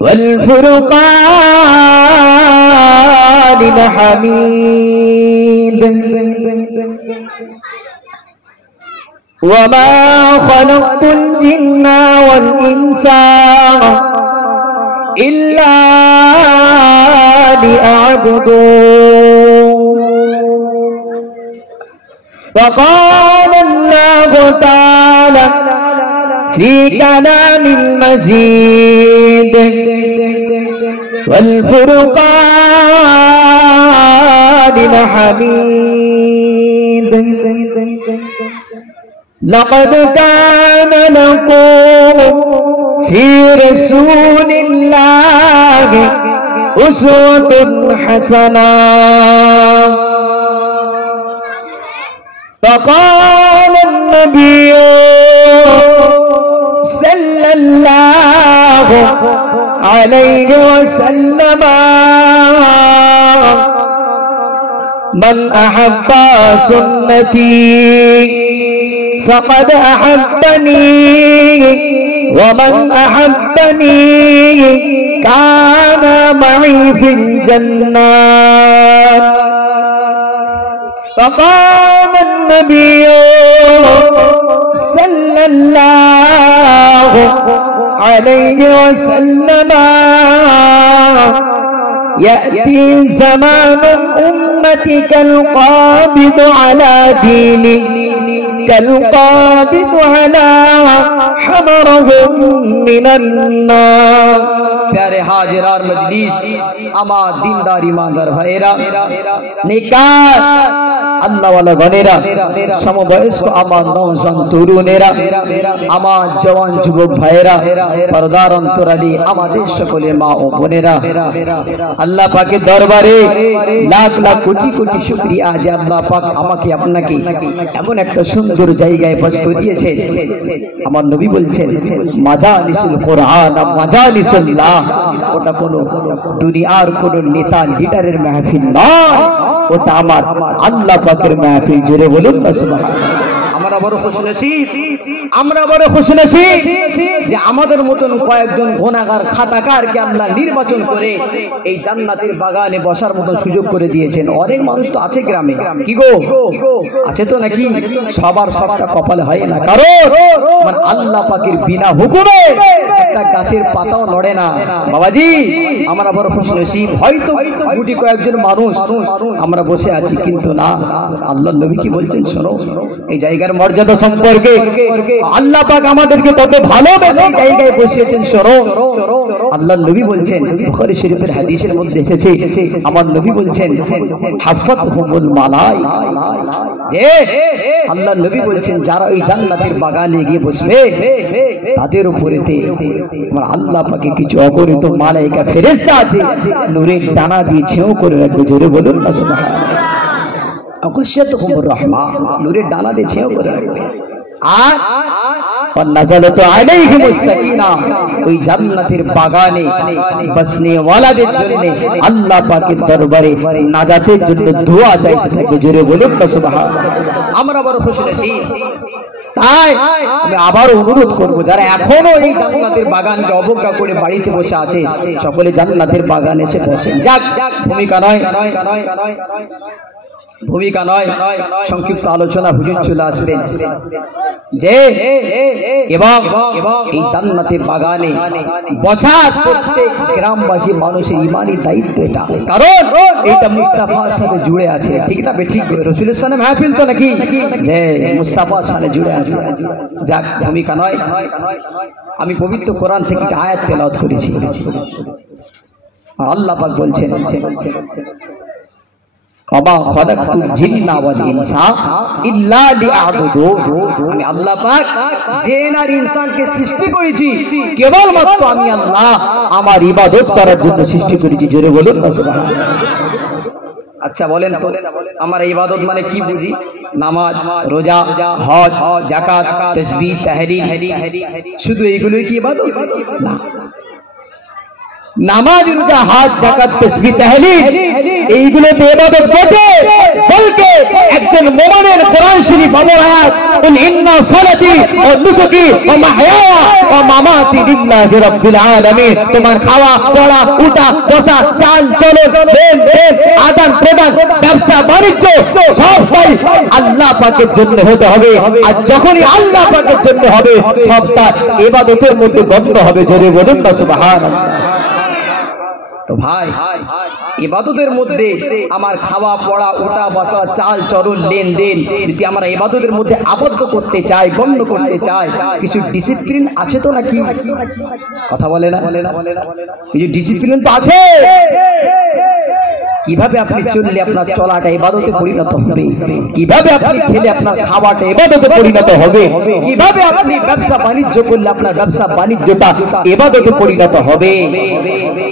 والفرقان الحميد وما خلقت الجن والإنس إلا ليعبدون وقال الله تعالى في كلام المزيد والفرقان الحميد لقد كان لكم في رسول الله أسوة حسنة فقال النبي صلى الله عليه وسلم من أحب سنتي فقد أحبني ومن أحبني كان معي في الجنة فقال النبي صلى الله عليه وسلم يأتي زمان أمتك القابض على دينه كالقابض على حمرهم من النار प्यारे हाजिरार मजलिस আমার দিনদার ইমানদার ভাইরা নিকার আল্লাহ ওয়ালা গনেরা সমবয়স্ক আমার নওজওয়ান তরুণেরা আমার জওয়ান যুবক ভাইরা পর্দার অন্তরালী আমাদের সকলের মা ও বোনেরা আল্লাহ পাকের দরবারে লাখ লাখ কোটি কোটি শুকরিয়া যে আল্লাহ পাক আমাকে আপনাকে এমন একটা সুন্দর জায়গায় বসতে দিয়েছে আমার নবী বলছেন মাজালিসুল কোরআন মাজালিসুল্লাহ ওটা কোন দুনিয়ার কোন নেতা লিডারের মাহফিল নয় ওটা আমার আল্লাহ পাকের মাহফিল জোরে বলুন সুবহানাল্লাহ আমরা বড় খুশনসিব যে আমাদের মতন কয়েকজন গুনাহগার খাতাকারকে আল্লাহ নির্বাচন করে এই জান্নাতের বাগানে বসার মতো সুযোগ করে দিয়েছেন অনেক মানুষ তো আছে গ্রামে কি গো আছে তো নাকি সবার সবটা কপালে হয় না কারণ মানে আল্লাহ পাকের বিনা হুকুমে একটা গাছের পাতাও নড়ে না বাবাজি আমরা বড় খুশনসিব হয়তো গুটি কয়েকজন মানুষ আমরা বসে আছি কিন্তু না আল্লাহর নবী কি বলছেন শোনো এই জায়গার মর্যাদা সম্পর্কে আল্লাহ পাক আমাদেরকে কত ভালোবেসে জায়গায় বসিয়েছেন শোনো আল্লাহর নবী বলছেন বুখারী শরীফের হাদিসের মধ্যে এসেছে আমার নবী বলছেন হাফাতহুমুল মালাইকা যে আল্লাহর নবী বলছেন যারা ওই জান্নাতের বাগানে গিয়ে বসবে তাদের উপরেতে আমার আল্লাহ পাকে কিছু অগণিত মালাইকা ফেরেশতা আছে নূরের ডানা দিয়ে ছেও করে রাখবে জোরে বলুন না সুবহানাল্লাহ আকাশাতুহুমুর রাহমা নূরের ডানা দিয়ে ছেও করে রাখবে আর নাযালাতু আলাইহিমুস সাকিনা ওই জান্নাতের বাগানে বসনে ওয়ালাদের জন্য আল্লাহ পাকের দরবারে নাজাতের জন্য দোয়া চাইতে থাকে জোরে বলুন না সুবহানাল্লাহ আমরা বড় খুশি আছি তাই আমি আবার অনুরোধ করব যারা এখনো এই জান্নাতের বাগানকে অবজ্ঞা করে বাড়িতে বসে আছে সকলে জান্নাতের বাগানে এসে বসেন যাক ভূমিকা নয় সংক্ষিপ্ত আলোচনা হুজুর চলে আসবেন যে এবং এই জান্নাতের বাগানে বসার প্রত্যেক গ্রামবাসী মানুষের ঈমানি দায়িত্ব এটা কারণ এটা মুস্তাফার সাথে জুড়ে আছে ঠিক না ঠিক রাসূলের সাথে মাহফিল তো নাকি যে মুস্তাফার সাথে জুড়ে আছে যাক ভূমিকা নয় আমি পবিত্র কোরআন থেকে একটা আয়াত তেলাওয়াত করেছি আল্লাহ পাক বলছেন ওমা খালাকতুল জিন্না ওয়াল ইনসা ইল্লা লিয়াবুদুন আমি আল্লাহ পাক জিন আর ইনসানকে সৃষ্টি করেছি কেবলমাত্র আমি আল্লাহ আমার ইবাদত করার জন্য সৃষ্টি করেছি জোরে বলুন সুবহানাল্লাহ আচ্ছা বলেন তো আমার ইবাদত মানে কি বুঝি নামাজ রোজা হজ যাকাত তাসবিহ তাহলিল শুধু এইগুলোই কি ইবাদত না নামাজ রোজা হজ যাকাত তাসবিহ তাহলিল এইগুলোতে ইবাদত বটে, বলকে একজন মুমিনের কোরআন শরীফ আমর আয়াত কুল ইন্না সালাতি ওয়া নুসুকি ওয়া মাহইয়ায়া ওয়া মামাতি লিল্লাহি রাব্বিল আলামিন। তোমার খাওয়া পড়া উঠা বসা চাল চলন লেনদেন আদান প্রদান ব্যবসা বাণিজ্য সবটাই আল্লাহ পাকের জন্য হতে হবে। আর যখনই আল্লাহ পাকের জন্য হবে সবটা ইবাদতের মধ্যে গণ্য হবে। জোরে বলুন না সুবহানাল্লাহ। তো ভাই ইবাদতের মধ্যে আমার খাওয়া পড়া ওঠা বসা চাল চলন লেনদেন যদি আমরা ইবাদতের মধ্যে আবদ্ধ করতে চাই গণ্য করতে চাই কিছু ডিসিপ্লিন আছে তো নাকি? কথা বলে না, কিছু ডিসিপ্লিন তো আছে। কিভাবে আপনি চললে আপনার চলাটা ইবাদতে পরিণত হবে, কিভাবে আপনি খেলে আপনার খাওয়াটা ইবাদতে পরিণত হবে, কিভাবে আপনি ব্যবসা বাণিজ্য করলে আপনার ব্যবসা বাণিজ্যটা ইবাদতে পরিণত হবে।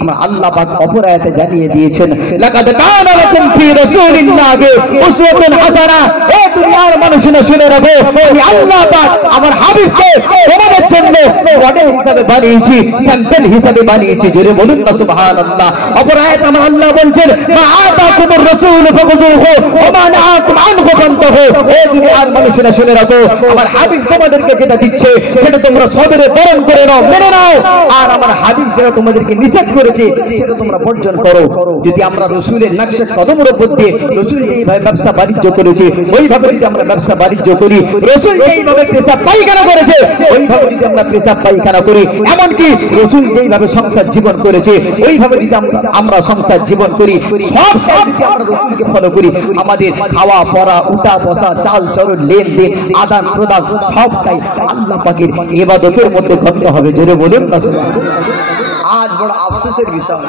আমরা আল্লাহ পাক অপর আয়াতে জানিয়ে দিয়েছেন লাকাদ কানা লাকুম ফি রাসূলিল্লাহি উসওয়াতুন হাসানাহ। এ দুনিয়ার মানুষরা শুনে রাখো, আমি আল্লাহ পাক আমার হাবিবকে তোমাদের জন্য মডেল হিসেবে বানিয়েছি, স্যাম্পল হিসেবে বানিয়েছি। জোরে বলুন না সুবহানাল্লাহ। অপর আয়াতে আমার আল্লাহ বলছেন মা আতাকুমুর রাসূল ফাখুযুহু ওয়া মা নাহাকুম আনহু ফান্তাহু। এ দুনিয়ার মানুষরা শুনে রাখো, আমার হাবিব তোমাদেরকে যেটা দিচ্ছে সেটা তোমরা সবরে বরণ করে নাও, মেনে নাও। আর আমার হাবিব যেটা তোমাদেরকে নিষেধ করেছে সেটা তোমরা বর্জন করো। যদি আমরা রাসূলের নকশা কদমের উপর দিয়ে রাসূল যেইভাবে ব্যবসা বাণিজ্য করেছে ওইভাবে যদি আমরা ব্যবসা বাণিজ্য করি, রাসূল যেইভাবে পেশাব পায়খানা করেছে ওইভাবে যদি আমরা পেশাব পায়খানা করি, এমনকি রাসূল যেইভাবে সংসার জীবন করেছে ওইভাবে যদি আমরা সংসার জীবন করি, সবটাই যদি আমরা রাসূলকে ফলো করি, আমাদের খাওয়া পড়া উঠা বসা চাল চলন লেনদেন আদান প্রদান সবটাই আল্লাহ পাকের ইবাদতের মধ্যে গণ্য হবে। জোরে বলুন না সুবহানাল্লাহ। আজ বড় আফসোসের বিষয়,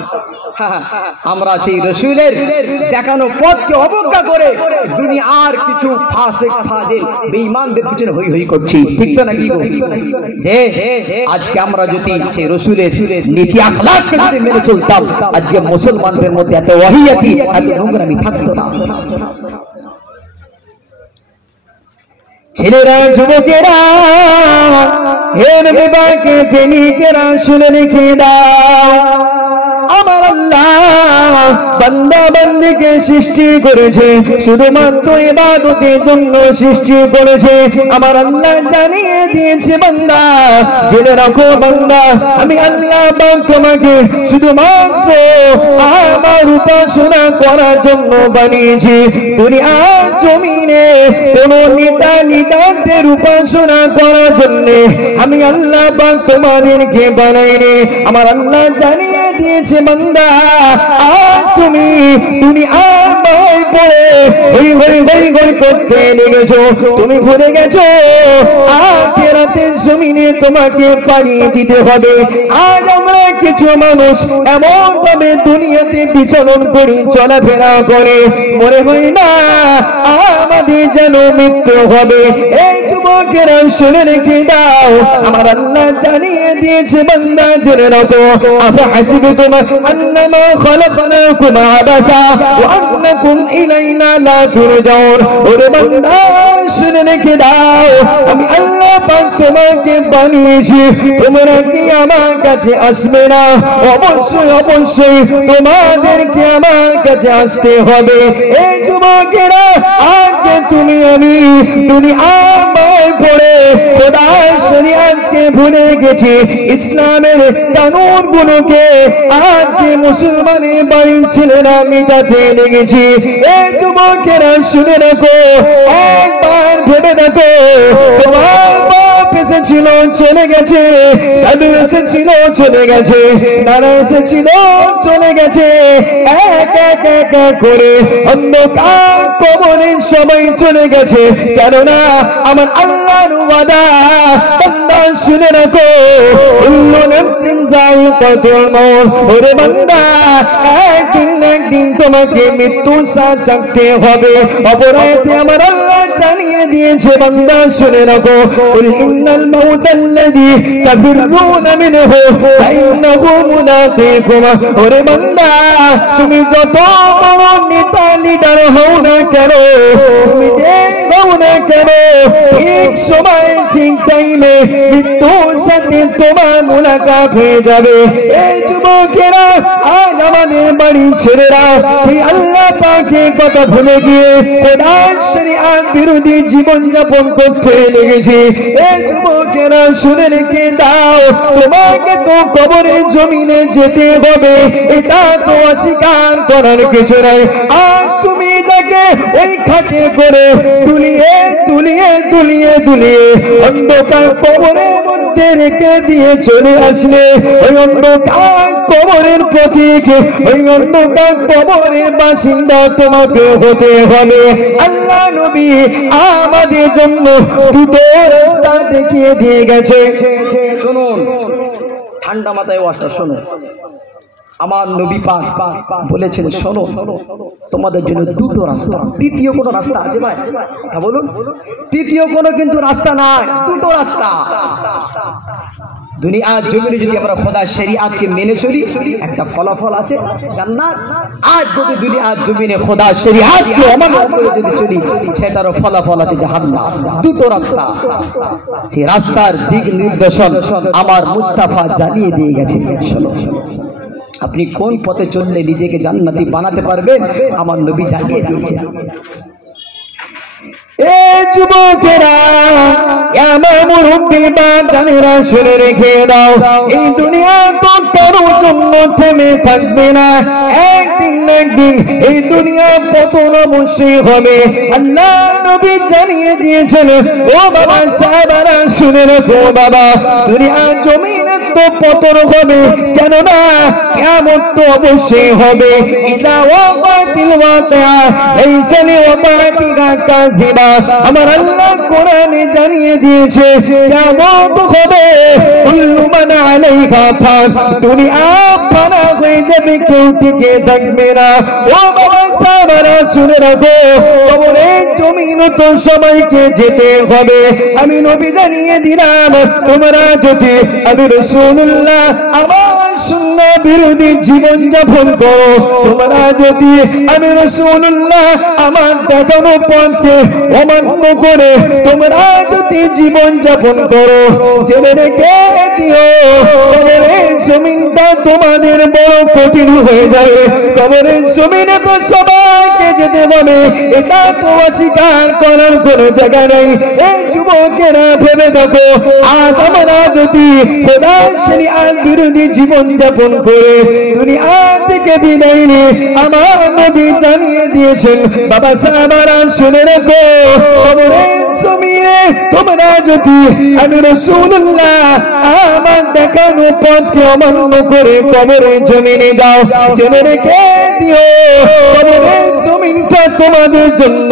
আমরা সেই রাসূলের দেখানো পথকে অবজ্ঞা করে দুনিয়ার কিছু ফাসিক ফাজিল বেঈমানদের পিছনে হই হই করছি। ঠিক তো নাকি? যে আজকে আমরা যদি সেই রাসূলের নীতি আখলাককে যদি মেনে চলতাম, আজকে মুসলমানদের মধ্যে এত ওয়াহিয়াতি এত নোংরামি থাকতো না। ছেলেরা যুবকেরা হে নবী পাকের প্রেমিকেরা শুনে রেখে দাও, আমার আল্লাহ বান্দা বান্দীকে সৃষ্টি করেছে শুধুমাত্র ইবাদতের জন্য সৃষ্টি করেছে। আমার আল্লাহ জানিয়ে দিয়েছে বান্দা জেনে রাখো বান্দা, আমি আল্লাহ পাক তোমাকে শুধুমাত্র আমার উপাসনা করার জন্য বানিয়েছি। দুনিয়ার জমিনে কোন নেতা লিডারদের উপাসনা করার জন্য আমি আল্লাহ পাক তোমাদেরকে বানাইনি। আমার আল্লাহ জানিয়ে দিয়েছে বান্দা আজ তুমি দুনিয়ায় পড়ে হই হই হই হই করতে লেগেছো, তুমি ভুলে গেছো আখিরাতের জমিনে তোমাকে পাড়ি দিতে হবে। আজ আমরা কিছু মানুষ এমন ভাবে দুনিয়াতে বিচরণ করি চলাফেরা করে মনে হয় না আমাদের যেন মৃত্যু হবে। এই যুবকেরা শুনে রেখে দাও, আমার আল্লাহ জানিয়ে দিয়েছে বান্দা জেনে রাখো আফাহাসিবতুম আন্নামা খালাকনাকুম আবাসা ওয়া আন্নাকুম ইলাইনা লা তুরজাউন। ওরে বান্দা শুনে রেখে দাও, আমি আল্লাহ পাক তোমাকে বানিয়েছি, তোমরা কি আমার কাছে আসবে না? অবশ্যই অবশ্যই তোমাদেরকে আমার কাছে আসতে হবে। এই যুবকেরা আজ তুমি আমি দুনিয়ায় পড়ে খোদার শরীয়তকে ভুলে গেছি, ইসলামের কানুন গুলোকে আজ মুসলমানের বাড়ির ছেলেরা মিটাতে লেগেছি। এই যুবকেরা শুনে রাখো, একবার ভেবে দেখো, তোমার বাপ এসেছিল চলে গেছে, দাদু এসেছিল চলে গেছে, নানা এসেছিল চলে গেছে, এক এক এক করে অন্ধকার কবরে সবাই চলে গেছে। কেননা আমার আল্লাহর ওয়াদা বান্দা শুনে রাখো, কুল্লু নাফসিন যায়িকাতুল মাউত। ওরে বান্দা একদিন না একদিন তোমাকে মৃত্যুর স্বাদ চাখতে হবে। অপরাধে আমার আল্লাহ জানিয়ে দিয়েছে বান্দা শুনে রাখো, কুল ইন্নাল মাউতাল্লাযী তাফিরুনা মিনহু ফাইন্নাহু মুলাকীকুম। ওরে বান্দা তুমি যত বড় নেতা লিডার হও না কেন, তুমি যে হও না কেন, ঠিক সময় ঠিক টাইমে মৃত্যুর সাথে তোমার মুলাকাত হয়ে যাবে। এই যুবকেরা আজ আমাদের বাড়ি ছেলেরা সেই আল্লাহ পাকের কথা ভুলে গিয়ে কোরআন শরীয়ত বিরোধী জীবন যাপন করতে লেগেছে। এই যুবকেরা শুনে রেখে দাও, তোমাকে তো কবরের জমিনে যেতে হবে, এটা তো অস্বীকার করার কিছু নাই। আর তুমি যাকে ওই খাটে করে তুলিয়ে তুলিয়ে তুলিয়ে তুলিয়ে অন্ধকার কবরের মধ্যে রেখে দিয়ে চলে আসলে ওই অন্ধকার কবরের প্রতীক, ওই অন্ধকার কবরের বাসিন্দা তোমাকে হতে হবে। আল্লাহ নবী আমাদের জন্য দুটো রাস্তা দেখিয়ে দিয়ে গেছে। শুনুন, ঠান্ডা মাথায় ওয়াজটা শুনুন। আমার নবী পাক বলেছেন, শোনো তোমাদের জন্য দুটো রাস্তা, তৃতীয় কোনো রাস্তা আছে ভাই? হ্যাঁ বলুন, তৃতীয় কোনো কিন্তু রাস্তা নাই, দুটো রাস্তা। দুনিয়ার জমিনে যদি আমরা খোদার শরীয়তকে মেনে চলি একটা ফলাফল আছে জান্নাত। আজ যদি দুনিয়ার জমিনে খোদার শরীয়তকে অমান্য করে যদি চলি সেটারও ফলাফল আছে জাহান্নাম। দুটো রাস্তা, সেই রাস্তার দিক নির্দেশন আমার মুস্তাফা জানিয়ে দিয়ে গেছেন। শোনো, আপনি কোন পথে চললে নিজেকে জান্নাতি বানাতে পারবেন আমার নবী জানিয়ে দিয়েছেন। এই যুবকেরা, আমার মুরব্বী বাজানেরা শুনে রেখে দাও, এই দুনিয়া তো কারোর জন্য থেমে থাকবে না। একদিন না একদিন এই দুনিয়া পতন অবশ্যই হবে। আল্লাহ নবী জানিয়ে দিয়েছেন, ও বাবা সাহাবারা শুনে রাখো বাবা, দুনিয়া জমিনে তো পতন হবে, কেননা কিয়ামত তো অবশ্যই হবে। ইদা ওয়াকাতিল ওয়াকিআ লাইসা লিওয়াকাতিহা কাযিবা। আমার আল্লাহ কোরআনে জানিয়ে দিয়েছে কিয়ামত হবে, কুল্লু মান আলাইহা ফান, দুনিয়া ফানা হয়ে যাবে, কেউ টিকে থাকবে না। ও বাবা সাহাবারা শুনে রাখো, কবরের জমিন তো সবাইকে যেতে হবে। আমি নবী জানিয়ে দিলাম, তোমরা যদি আমি রাসূলুল্লাহ আমার সুন্নাহ বিরোধী জীবন যাপন করো, তোমরা যদি আমি রাসূলুল্লাহ আমার দেখানো পথে অমান্য করে তোমরা যদি জীবন যাপন করো, জেনে রেখে দিও কবরের জমিনটা তোমাদের বড় কঠিন হয়ে যাবে। কবরের জমিনে তো সবাইকে যেতে হবে, এটা তো অস্বীকার করার কোনো জায়গা নেই। এই যুবকেরা ভেবে দেখো, আজ আমরা যদি খোদার শরীয়ত বিরোধী জীবন যাপন করে দুনিয়া থেকে বিদায় নিয়ে আমার নবী জানিয়ে দিয়েছেন, বাবা সাহাবারা শুনে রাখো, কবরের জমিনে তোমরা যদি আমি রাসূলুল্লাহ আমার দেখানো পথকে অমান্য করে কবরের জমিনে যাও, জেনে রেখে দিও কবরের জমিনটা তোমাদের জন্য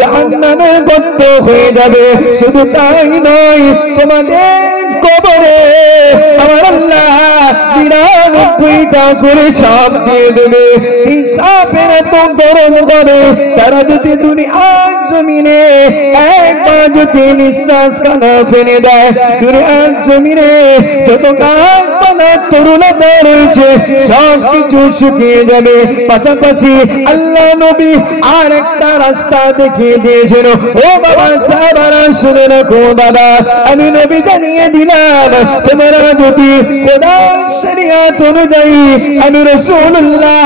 জাহান্নামের গর্ত হয়ে যাবে। শুধু তাই নয়, তোমাদের কবরে আমার আল্লাহ ৯৯টা করে সাপ দিয়ে দেবে। এই সাপের এত গরম করে তারা যদি দুনিয়ার জমিনে একবার যদি নিঃশ্বাস খানা ফেলে দেয়, দুনিয়ার জমিনে যত গাছপালা তরুণতা রয়েছে সব কিছু শুকিয়ে যাবে। পাশাপাশি আল্লাহ নবী আর একটা রাস্তা দেখিয়ে দিয়েছেন। ও বাবা সাহাবারা শুনে রাখো বাবা, আমি নবী জানিয়ে দিলাম, তোমরা যদি খোদার শরীয়ত অনুযায়ী আমি রাসূলুল্লাহ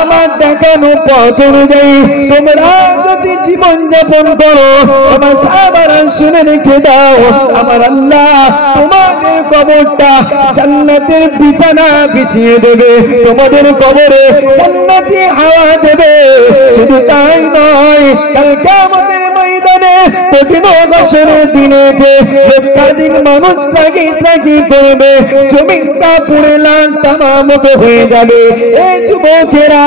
আমার দেখানো পথ অনুযায়ী তোমরা যদি জীবন যাপন করো, আমার সাহাবারা শুনে রেখে দাও, আমার আল্লাহ তোমাদের কবরটা জান্নাতের বিছানা বিছিয়ে দেবে, তোমাদের কবরে জান্নাতি হাওয়া দেবে। শুধু তাই নয়, কাল কিয়ামতের ময়দানে কঠিন হাসরের দিনেতে লক্ষাধিক মানুষ তাকি করবে, জমিনটা পুড়ে লাল তামামত হয়ে যাবে। এই যুবকেরা,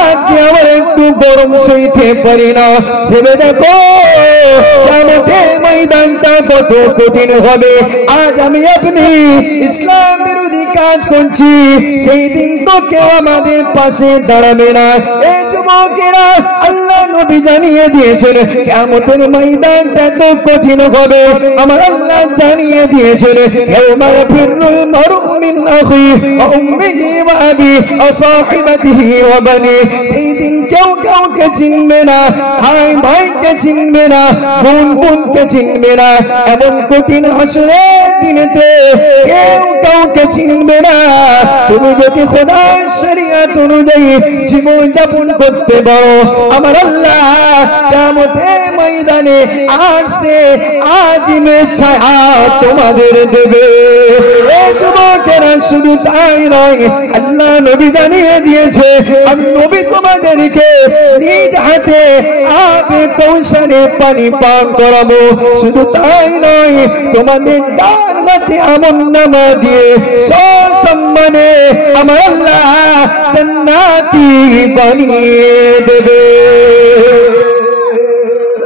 আজকে আমার একটু গরম সইতে পারি না, ভেবে দেখো কিয়ামতের ময়দানটা কত কঠিন হবে। আজ আমি আপনি ইসলাম বিরোধী কাজ করছি, সেই দিন তো কেউ আমাদের পাশে দাঁড়াবে না। এই যুবকেরা, আল্লাহ নবী জানিয়ে দিয়েছেন কিয়ামতের ময়দানটা তো কঠিন হবে। আমার আল্লাহ জানিয়ে দিয়েছেন, ইয়াউমা ইয়াফিরুল মারউ মিন আখি ওয়া উম্মিহি ওয়া আবি ওয়া সাহিবাতিহি ওয়া বানি। সেই দিন কেউ কাউকে চিনবে না, ভাই ভাইকে চিনবে না, বোন বোনকে চিনবে না। এমন কঠিন হাসরের দিনেতে কেউ কাউকে চিনবে না। তুমি যদি খোদার শরীয়ত অনুযায়ী জীবন যাপন করতে পারো, আমার আল্লাহ কিয়ামতের ময়দানে আসে আজিমের ছায়া তোমাদের দেবে। এই যুবকেরা শুধু তাই নয়, আল্লাহ নবী জানিয়ে দিয়েছে আমি নবী তোমাদেরকে নিজ হাতে আবে কৌশলে পানি পান করাবো। শুধু তাই নয়, তোমাদের ডান হাতে আমলনামা দিয়ে সম্মানে আমার আল্লাহ জান্নাতি বানিয়ে দেবে।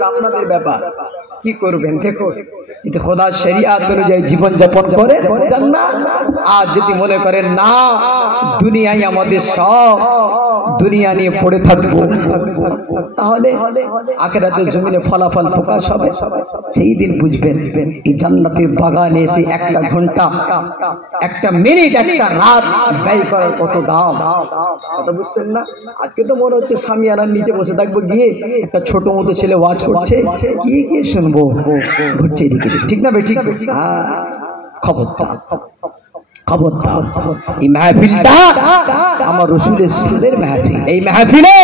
আপনাদের ব্যাপার কি করবেন দেখো, যদি খোদার শরিয়াত অনুযায়ী জীবন যাপন করে জান্নাত। আর যদি মনে করেন না দুনিয়ায় আমাদের সব, দুনিয়া নিয়ে পড়ে থাকবো, তাহলে আখিরাতের জমিনে ফলাফল প্রকাশ হবে। সেই দিন বুঝবেন এই জান্নাতের বাগানে এসে একটা ঘন্টা, একটা মিনিট, একটা রাত ব্যয় করার কত দাম, কথা বুঝছেন না? আজকে তো মনে হচ্ছে সামিয়ানার নিচে বসে থাকবো, গিয়ে একটা ছোট মতো ছেলে ওয়াজ করছে, কি কি শুনবো, ঘুরছে এদিকে, ঠিক না ঠিক? খবরদার খবরদার, এই মাহফিলটা আমার রাসূলের সিরাতের মাহফিল। এই মাহফিলে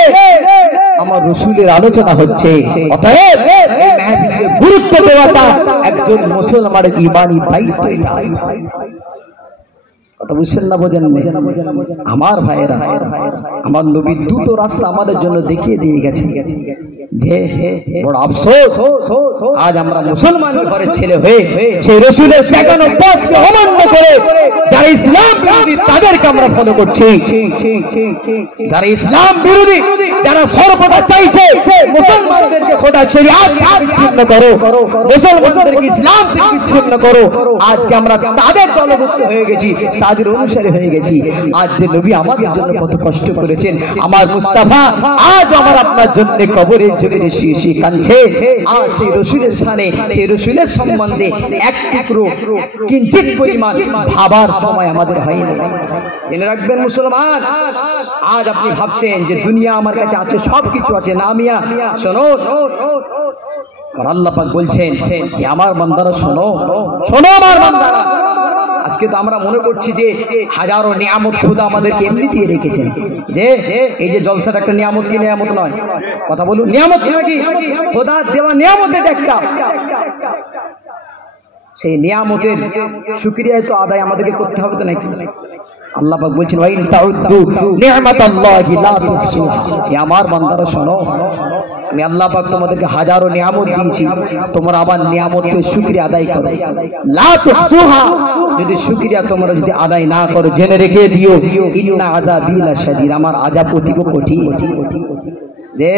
আমার রাসূলের আলোচনা হচ্ছে, অতএব এই মাহফিলকে গুরুত্ব দেওয়াটা একজন মুসলমানের ঈমানি দায়িত্ব। কথা বুঝছেন না? বোঝেন আমার ভাইয়েরা, আমার নবী দুটো রাস্তা আমাদের জন্য দেখিয়ে দিয়ে গেছে। যে বড় আফসোস, আজ আমরা মুসলমান ঘরের ছেলে হয়ে সেই রাসূলের দেখানো পথকে অমান্য করে যারা ইসলাম বিরোধী তাদেরকে আমরা ফলো করছি। যারা ইসলাম বিরোধী, যারা সর্বদা চাইছে মুসলমানদেরকে খোদার শরিয়াত বিচ্ছিন্ন করো, মুসলমানদেরকে ইসলাম বিচ্ছিন্ন করো, আজকে আমরা তাদের দলভুক্ত হয়ে গেছি, তাদের অনুসারী হয়ে গেছি। আজ যে নবী আমাদের জন্য কত কষ্ট করেছেন, আমার মুস্তাফা আজ আমার আপনার জন্য কবরের জমিনে শুয়ে শুয়ে কাঁদছে। আর সেই রাসূলের শানে, সেই রাসূলের সম্বন্ধে এক টুকরো কিঞ্চিত পরিমাণ ভাবার সময় আমাদের হয়নি। জেনে রাখবেন মুসলমান, আজ আপনি ভাবছেন যে দুনিয়া আমার কাছে আছে, সব কিছু আছে। না মিয়া, শোনো, আল্লাহ পাক বলছেন যে আমার বান্দারা শোনো, শোনো আমার বান্দারা। আজকে তো আমরা মনে করছি যে হাজারো নিয়ামত খোদা আমাদেরকে এমনি দিয়ে রেখেছেন, যে এই যে জলসাটা একটা নিয়ামত, কি নিয়ামত নয়? কথা বলুন, নিয়ামত নাকি? খোদা দেওয়া নিয়ামতের একটা, সেই নিয়ামতের শুকরিয়া তো আদায় আমাদেরকে করতে হবে তো নাকি? আল্লাহ পাক বলছেন ওয়া ইন তাউদ্দু নি'মাতাল্লাহি লা তুহসুহা। হে আমার বান্দারা শোনো, আমি আল্লাহ পাক তোমাদেরকে হাজারো নিয়ামত দিয়েছি, তোমরা আবার নিয়ামতের শুকরিয়া আদায় করো। লা তুহসুহা, যদি শুকরিয়া তোমরা যদি আদায় না করো, জেনে রেখে দিও ইন্না আযাবি লাশাদীদ, আমার আযাব অতি কঠিন। যে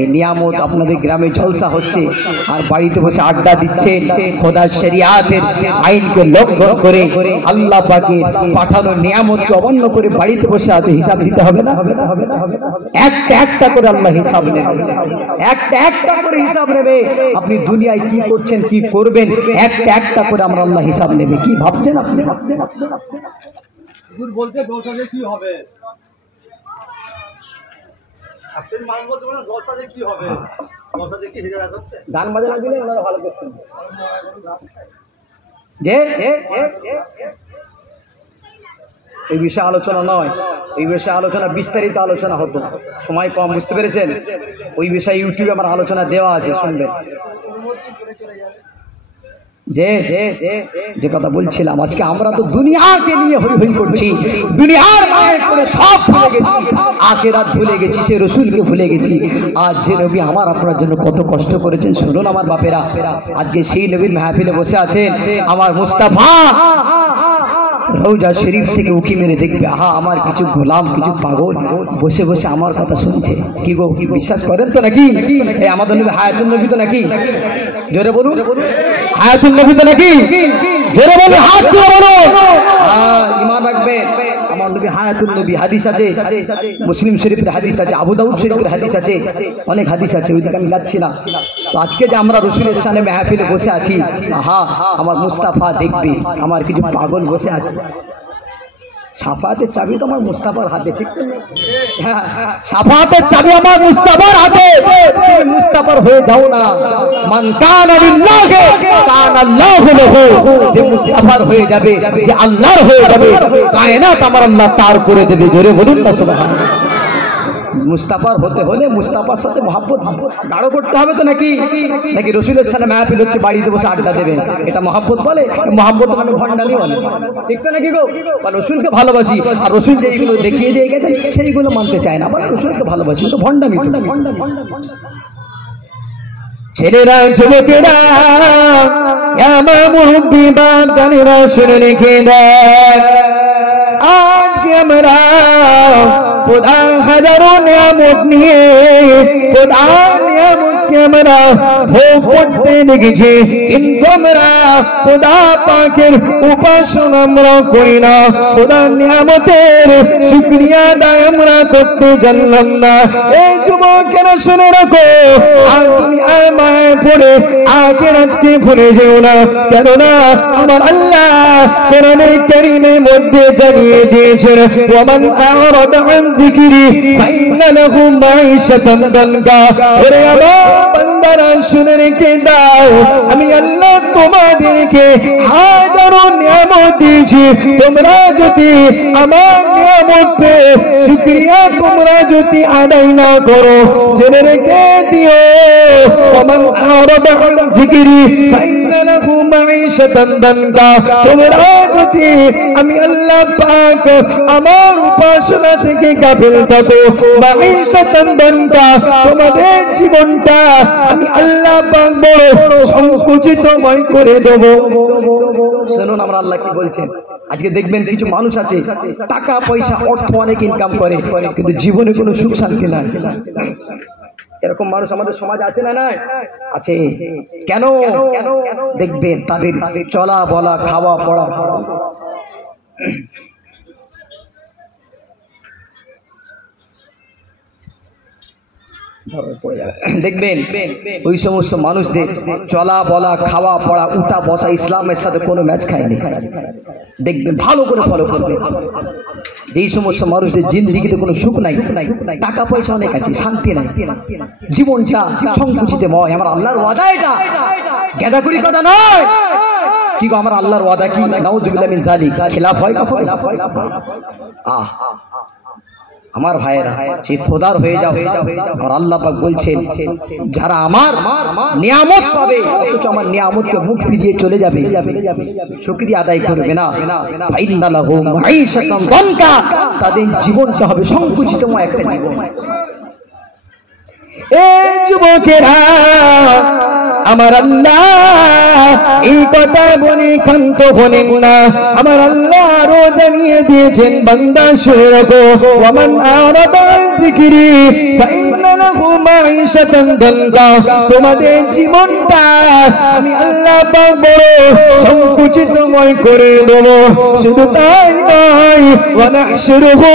এই নিয়ামত, আপনাদের গ্রামে জলসা হচ্ছে আর বাড়িতে বসে আড্ডা দিচ্ছেন, খোদার শরিয়াতের আইনকে লঙ্ঘন করে আল্লাহ পাকের পাঠানো নিয়ামতকে অমান্য করে বাড়িতে বসে আছে, হিসাব দিতে হবে না? একটা একটা করে আল্লাহ হিসাব নেবে, একটা একটা করে হিসাব নেবে। আপনি দুনিয়ায় কি করছেন, কি করবেন, একটা একটা করে আমরা আল্লাহ হিসাব নেবে। কি ভাবছেন আপনি? বলতে দোষালে কি হবে? আপনি মান বলতে বলেন দোষালে কি হবে? দোষালে কি হেরে যাচ্ছে? গান বাজনা দিলে ওনারা ভালো করছেন। যে এই বিষয়ে আলোচনা নয়, এই বিষয়ে আলোচনা বিস্তারিত আলোচনা হতো, সময় কম, বুঝতে পেরেছেন? ওই বিষয়ে ইউটিউবে আমার আলোচনা দেওয়া আছে, শুনবেন। যে যে কথা বলছিলাম, আজকে আমরা তো দুনিয়াকে নিয়ে হই হই করছি, দুনিয়ার মায়ের করে সব ভুলে গেছি, আখিরাত ভুলে গেছি, সে রাসূলকে ভুলে গেছি। আজ যে নবী আমার আপনার জন্য কত কষ্ট করেছেন, শুনুন আমার বাপেরা, আজকে সেই নবীর মাহফিলে বসে আছেন আমার মুস্তাফা। রওজা শরীফ থেকে উকি মেরে দেখবে, আহা আমার কিছু গোলাম, কিছু পাগল বসে বসে আমার কথা শুনছে। কি গো, কি বিশ্বাস করেন তো নাকি? এই আমাদের নবী হায়াতুন নবী তো নাকি? জোরে বলুন, হায়াতুন নবী তো নাকি? জোরে বলুন, হাত তুলে বলুন। ঈমান রাখবেন, আমার নবী হায়াতুন নবী। হাদিস আছে, মুসলিম শরীফের হাদিস আছে, আবু দাউদ শরীফের হাদিস আছে, অনেক হাদিস আছে, ওইদিকে আমি যাচ্ছি না। তো আজকে যে আমরা রাসূলের সামনে মাহফিলে বসে আছি, আহা আমার মুস্তাফা দেখবে আমার কিছু পাগল বসে আছে। সাফাতের চাবি তো আমার মুস্তাফার হাতে, ঠিক তো? হ্যাঁ, সাফাতের চাবি আমার মুস্তাফার হাতে। তুমি মুস্তাফার হয়ে যাও না। মান কানা লিল্লাহি কানা আল্লাহু লাহু। যে মুস্তাফার হয়ে যাবে, যে আল্লাহর হয়ে যাবে, কায়নাত আমার আল্লাহ তার করে দেবে। জোরে বলুন না সুবহানাল্লাহ। মুস্তাফার হতে হলে মুস্তাফার সাথে মহব্বত গাঢ় করতে হবে তো, নাকি নাকি রসুলের সাথে মাহফিল হচ্ছে বাড়িতে বসে আড্ডা দেবেন, এটা মহব্বত বলে? মহব্বত মানে ভণ্ডামি বলে, ঠিক তো নাকি গো? বা রসুলকে ভালোবাসি, আর রসুল যেগুলো দেখিয়ে দিয়ে গেছে সেইগুলো মানতে চায় না, বলে রসুলকে ভালোবাসি, তো ভণ্ডামি। ছেলেরা যুবকেরা আমার মুরব্বি বাপ জানেরা শুনে রেখে দেয়, আজকে আমরা খোদা হাজারো নিয়ামত নিয়ে খোদা নিয়ামতকে আমরা ভোগ করতে দেখেছি, কিন্তু আমরা খোদা পাকের উপাসনা আমরা করি না, খোদা নিয়ামতের শুকরিয়া আদায় আমরা করতে জানলাম না। এই যুবকেরা শুনে রাখো, আর তুমি আমায় পড়ে আখিরাতকে ভুলে যেও না, কেননা আমার আল্লাহ কোরআনে কারীমের মধ্যে জানিয়ে দিয়েছেন, ওয়ামান আ'রাদা আন যিকরি ফাইন্না লাহু মাঈশাতান দানকা। ওরে আমার বান্দারা শুনে রেখে দাও, আমি আল্লাহ তোমাদেরকে হাজারো নিয়ামত দিয়েছি, তোমরা যদি আমার নিয়ামত পেয়ে শুকরিয়া তোমরা যদি আদায় না করো, জেনে রেখে দিও, ওয়ামান আ'রাদা আন যিকরি ফাইন্না লাহু মাঈশাতান দানকা। তোমরা যদি আমি আল্লাহ পাক আমার উপাসনা থেকে গাফিল থাকো, মাঈশাতান দানকা, তোমাদের জীবনটা আমি আল্লাহ পাক বড় সংকুচিতময় করে দেব। শুনুন আমরা আল্লাহ কি বলছেন। আজকে দেখবেন কিছু মানুষ আছে টাকা পয়সা অর্থ অনেক ইনকাম করে, কিন্তু জীবনে কোনো সুখ শান্তি নাই। এরকম মানুষ আমাদের সমাজে আছে না? নাই আছে। কেন? দেখবেন তাদের চলা বলা খাওয়া পড়া, দেখবেন ওই সমস্ত মানুষদের চলা বলা খাওয়া পড়া উঠা বসা ইসলামের সাথে কোনো ম্যাচ খায়নি। দেখবেন ভালো করে ফলো করবে, যেই সমস্ত মানুষদের জিন্দেগিতে কোনো সুখ নাই, টাকা পয়সা অনেক আছে, শান্তি নাই, জীবনটা সংকুচিতময়। আমার আল্লাহর ওয়াদা, এটা গেদাকুড়ি কথা নয়। কি গো, আমার আল্লাহর ওয়াদা কি নাউযুবিল্লাহ মিন যালিক খিলাফ হয় কখনো? আমার ভাইয়েরা, সে খোদার হয়ে যাও। আর আল্লাহ পাক বলছেন, যারা আমার নিয়ামত পাবে অথচ আমার নিয়ামতকে মুখ ফিরিয়ে চলে যাবে, শুকরিয়া আদায় করবে না, ফাইন্না লাহু মাঈশাতান দানকা, তাদের জীবনটা হবে সংকুচিতময় একটা জীবন। এই যুবকেরা, আমার আল্লাহ এই কথা বলে ক্ষান্ত হলেন না। আমার আল্লাহ আরো জানিয়ে দিয়েছেন, বান্দা শুনে রাখো, ওয়ামান আ'রাদা আন যিকরি ফাইন্না লাহু মাঈশাতান দানকা, তোমাদের জীবনটা আমি আল্লাহ পাক বড় সংকুচিতময় করে দেব। শুধু তাই নয়, ওয়া নাহশুরুহু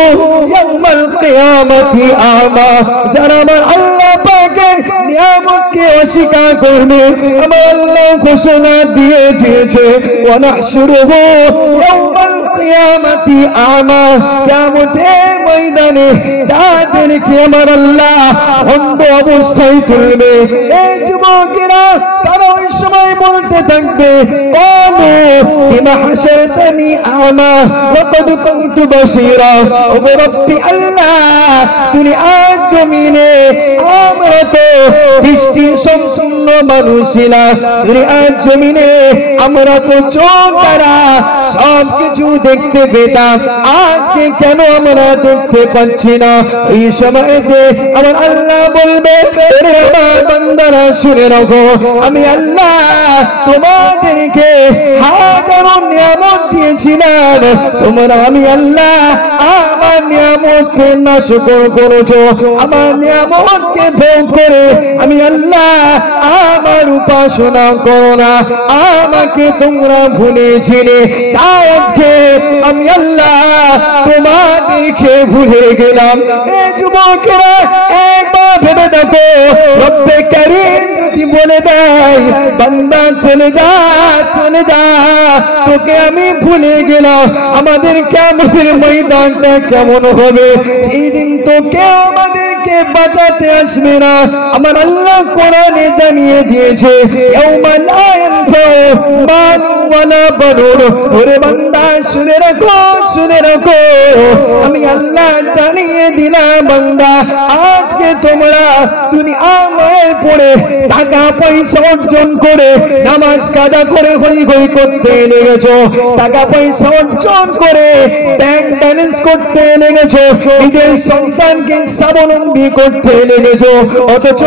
ইয়াওমাল কিয়ামাতি আ'মা, যারা আমার আল্লাহ পাকের নিয়ামতকে অস্বীকার করবে, আমার আল্লাহ ঘোষণা দিয়ে দিয়েছে, ওয়া নাহশুরুহু ইয়াওমাল কিয়ামাতি আ'মা, কিয়ামতের ময়দানে তাদেরকে আমার আল্লাহ অন্ধ অবস্থায় তুলবে। এই যুবকেরা তারা ওই সময় বলতে থাকবে, ক্বালু বিমা হাশারতানি আ'মা ওয়া ক্বাদ কুনতু বাসীরা, ও রব্বি আল্লাহ, তুমি আজ জমিনে আমরা তো দৃষ্টি সম্পন্ন মানুষ ছিলাম, তুমি আজ জমিনে আমরা তো চোখ দ্বারা সব কিছু দেখতে পেতাম, আজকে কেন আমরা দেখতে পাচ্ছি না? এই সময়তে আমার আল্লাহ বলবে, আমার বান্দারা শুনে রাখো, আমি আল্লাহ তোমাদেরকে হাজারো নিয়ামত দিয়েছিলাম, তোমরা আমি আল্লাহ আমার নিয়ামতকে নাশ করেছো, আমার নিয়ামতকে ভোগ করে আমি আল্লাহ আমার উপাসনা করো না, আমাকে তোমরা ভুলেছিলে। তাই আজকে আমি আল্লাহ তোমাদেরকে ভুলে গেলাম। এ যুবকেরা একবার ভেবে দেখো, রব্বে কারীম যদি বলে দেয় বান্দা চলে যা চলে যা, তোকে আমি ভুলে গেলাম, আমাদের কিয়ামতের ময়দানটা কেমন হবে? সেই দিন তো কেউ আমাদেরকে বাঁচাতে আসবে না। আমার আল্লাহ কোরআনে জানিয়ে দিয়েছে, ইয়াউমা লা ইয়ানফাউ মালু ওয়ালা বানুন। ওরে বান্দা শুনে রাখো, শুনে রাখো, আমি আল্লাহ জানিয়ে দিলাম বান্দা, আজকে তোমরা দুনিয়ায় পড়ে টাকা পয়সা অর্জন করে নামাজ কাজা করে হই হই করতে লেগেছো, টাকা পয়সা অর্জন করে ব্যাংক ব্যালেন্স করতে লেগেছো, নিজের সংসারকে স্বাবলম্বী করতে লেগেছো। অথচ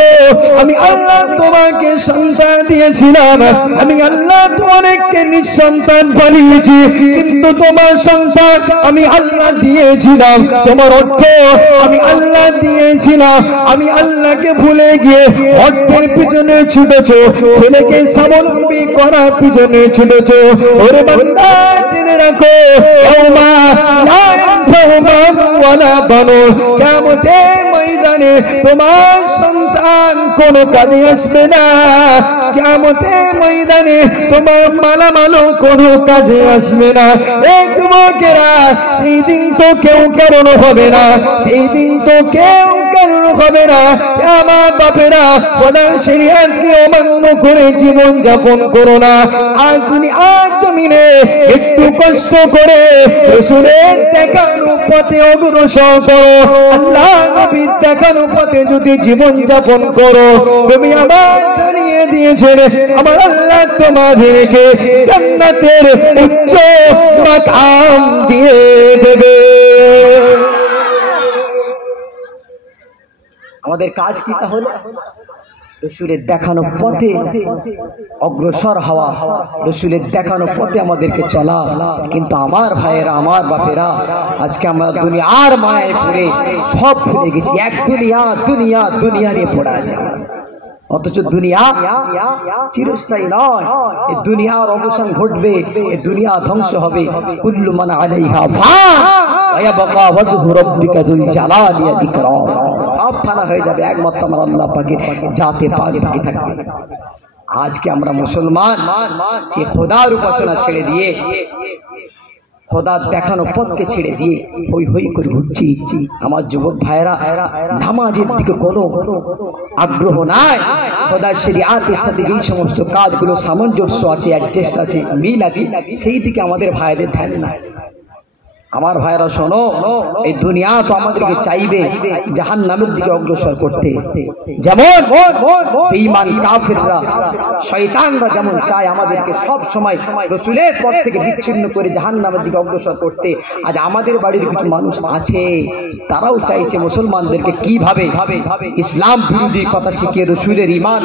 আমি আল্লাহ তোমাকে সংসার দিয়েছিলাম, আমি আল্লাহ তোমাকে নিঃসন্তান বানিয়েছি, কিন্তু তোমার সংসার আমি আল্লাহ দিয়েছিলাম, তোমার অর্থ আমি আল্লাহ দিয়েছিলাম, আমি আল্লাহকে ভুলে গিয়ে অর্থের পিছনে ছুটেছো, ছেলেকে স্বাবলম্বী করার পিছনে ছুটেছো। ওরে বান্দা জেনে রাখো, ইয়াউমা লা ইয়ানফাউ মালু ওয়ালা বানুন, কিয়ামতের ময়দানে তোমার সন্তান কোনো কাজে আসবে না, কিয়ামতের ময়দানে তোমার মালামালও কোনো কাজে আসবে না। এই যুবকেরা, সেই দিন তো কেউ কারণ হবে না, সেই দিন তো কেউ কারণ হবে না। আমার বাপেরা, খোদার শরীয়তকে অমান্য করে জীবন যাপন করো না। আজ আজ জমিনে একটু কষ্ট করে রাসূলের দেখানো পথে অগ্রসর করো, আল্লাহ নবীর দেখানো পথে যদি জীবন যাপন করো, তুমি আমার জানিয়ে দিয়েছেন আমার আল্লাহ তোমাদেরকে জান্নাতের উচ্চ মাকাম দিয়ে দেবে। আমাদের কাজ কি তাহলে? রাসূলের দেখানো পথে অগ্রসর হওয়া, রাসূলের দেখানো পথে আমাদেরকে চলা। কিন্তু আমার ভাইয়েরা, আমার বাপেরা, আজকে আমরা দুনিয়ার মায়ায় পড়ে সব ভুলে গেছি। এক দুনিয়া দুনিয়া দুনিয়া নিয়ে পড়ে আছে। অথচ দুনিয়া চিরস্থায়ী নয়, এই দুনিয়ার অবসান ঘটবে, এই দুনিয়া ধ্বংস হবে। কুল্লু মান আলাইহা ফান ওয়া ইয়াবকা ওয়াজহু রাব্বিকা যুল জালালি ওয়াল ইকরাম। সব ফানা হয়ে যাবে, একমাত্র আমার আল্লাহ পাকের জাতে পাক বাকি থাকবে। আজকে আমরা মুসলমান যে খোদার উপাসনা ছেড়ে দিয়ে, খোদার দেখানো পথকে ছেড়ে দিয়ে হই হই করে ঘুরছি। আমার যুবক ভাইরা, নামাজের দিকে কোনো আগ্রহ নাই, খোদার শরিয়াতের সাথে এই সমস্ত কাজগুলো সামঞ্জস্য আছে, অ্যাডজাস্ট আছে, মিল আছে, সেই দিকে আমাদের ভাইদের ধ্যান নাই। আমার ভাইরা শোনো, এই দুনিয়া তো আমাদেরকে চাইবে জাহান্নামের দিকে অগ্রসর করতে। যেমন বেঈমান কাফিররা, শয়তানরা যেমন চায় আমাদেরকে সব সময় রাসূলের পথ থেকে বিচ্ছিন্ন করে জাহান্নামের দিকে অগ্রসর করতে। আজ আমাদের বাড়ির কিছু মানুষ আছে, তারাও চাইছে মুসলমানদেরকে কিভাবে ইসলাম বিরোধী কথা শিখিয়ে রাসূলের ঈমান,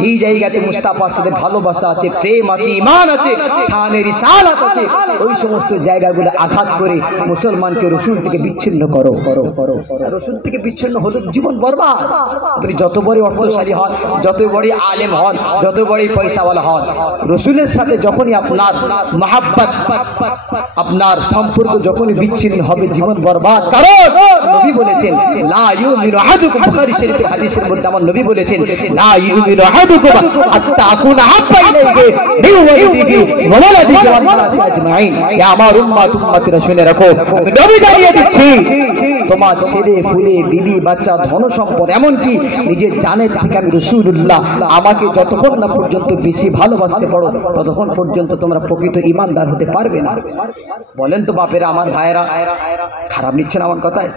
যেই জায়গাতে মুস্তাফার সাথে ভালোবাসা আছে, প্রেম আছে, ঈমান আছে, শানে রিসালাত আছে, ওই সমস্ত জায়গাগুলো আঘাত করে মুসলমানকে রাসূল থেকে বিচ্ছিন্ন করো। রাসূল থেকে বিচ্ছিন্ন হলে জীবন বরবাদ। আপনি যত বড় অর্থশালী হন, যত বড় আলেম হন, যত বড় পয়সাওয়ালা হন, রাসূলের সাথে যখনই আপনার মহব্বত, আপনার সম্পর্ক যখনই বিচ্ছিন্ন হবে, জীবন বরবাদ। কারণ নবী বলেছেন লা ইউমিনু আহাদুকুম, বুখারী শরীফের হাদিসের মধ্যে আমার নবী বলেছেন লা ইউমিনু আহাদুকুম হাত্তা আকুনা হাব্বা ইলাইহি মিন ওয়ালিদিহি ওয়া ওয়ালাদিহি ওয়ান নাসি আজমাইন। ইয়া আমার উম্মত, উম্মতিরা শুনে রাখো, আমি নবী জানিয়ে দিচ্ছি, তোমার ছেলে পুলে, বিবি বাচ্চা, ধন সম্পদ, এমনকি নিজের জানের থেকে আমি রাসূলুল্লাহ, আমাকে যতক্ষণ না পর্যন্ত বেশি ভালোবাসতে পারো, ততক্ষণ পর্যন্ত তোমরা প্রকৃত ঈমানদার হতে পারবে না। বলেন তো বাপেরা, আমার ভাইয়েরা, খারাপ নিচ্ছেন আমার কথায়?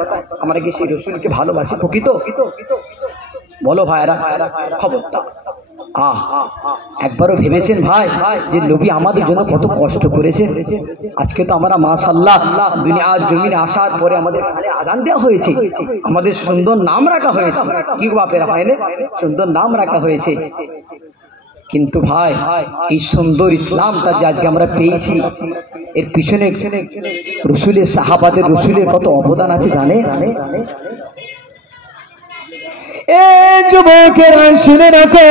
আমরা কি সেই রাসূলকে ভালোবাসি প্রকৃত? বলো ভাইয়েরা, খবরদার। একবারও ভেবেছেন ভাই যে নবী আমাদের জন্য কত কষ্ট করেছে? আজকে তো আমরা মাশাআল্লাহ দুনিয়ার জমিনে আসার পরে আমাদের কানে আযান দেওয়া হয়েছে, আমাদের সুন্দর নাম রাখা হয়েছে। কি বাপেরা, হয় না? সুন্দর নাম রাখা হয়েছে। কিন্তু ভাই, এই সুন্দর ইসলামটা যে আজকে আমরা পেয়েছি, এর পিছনে রাসূলের সাহাবাদের, রাসূলের কত অবদান আছে জানে? এ যুবকেরা শুনে রাখো,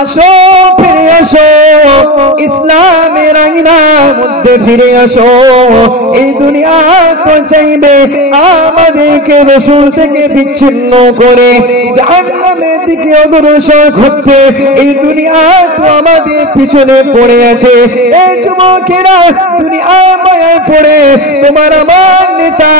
আসো ফিরে আসো ইসলামের আইনার মধ্যে ফিরে আসো। এই দুনিয়া তো চাইবে আমাদেরকে রাসূল থেকে বিচ্ছিন্ন করে জাহান্নামের দিকে অগ্রসর করতে। এই দুনিয়া তো আমাদের পিছনে পড়ে আছে। এই যুবকেরা দুনিয়া মায়ায় পড়ে তোমার আমার নেতা,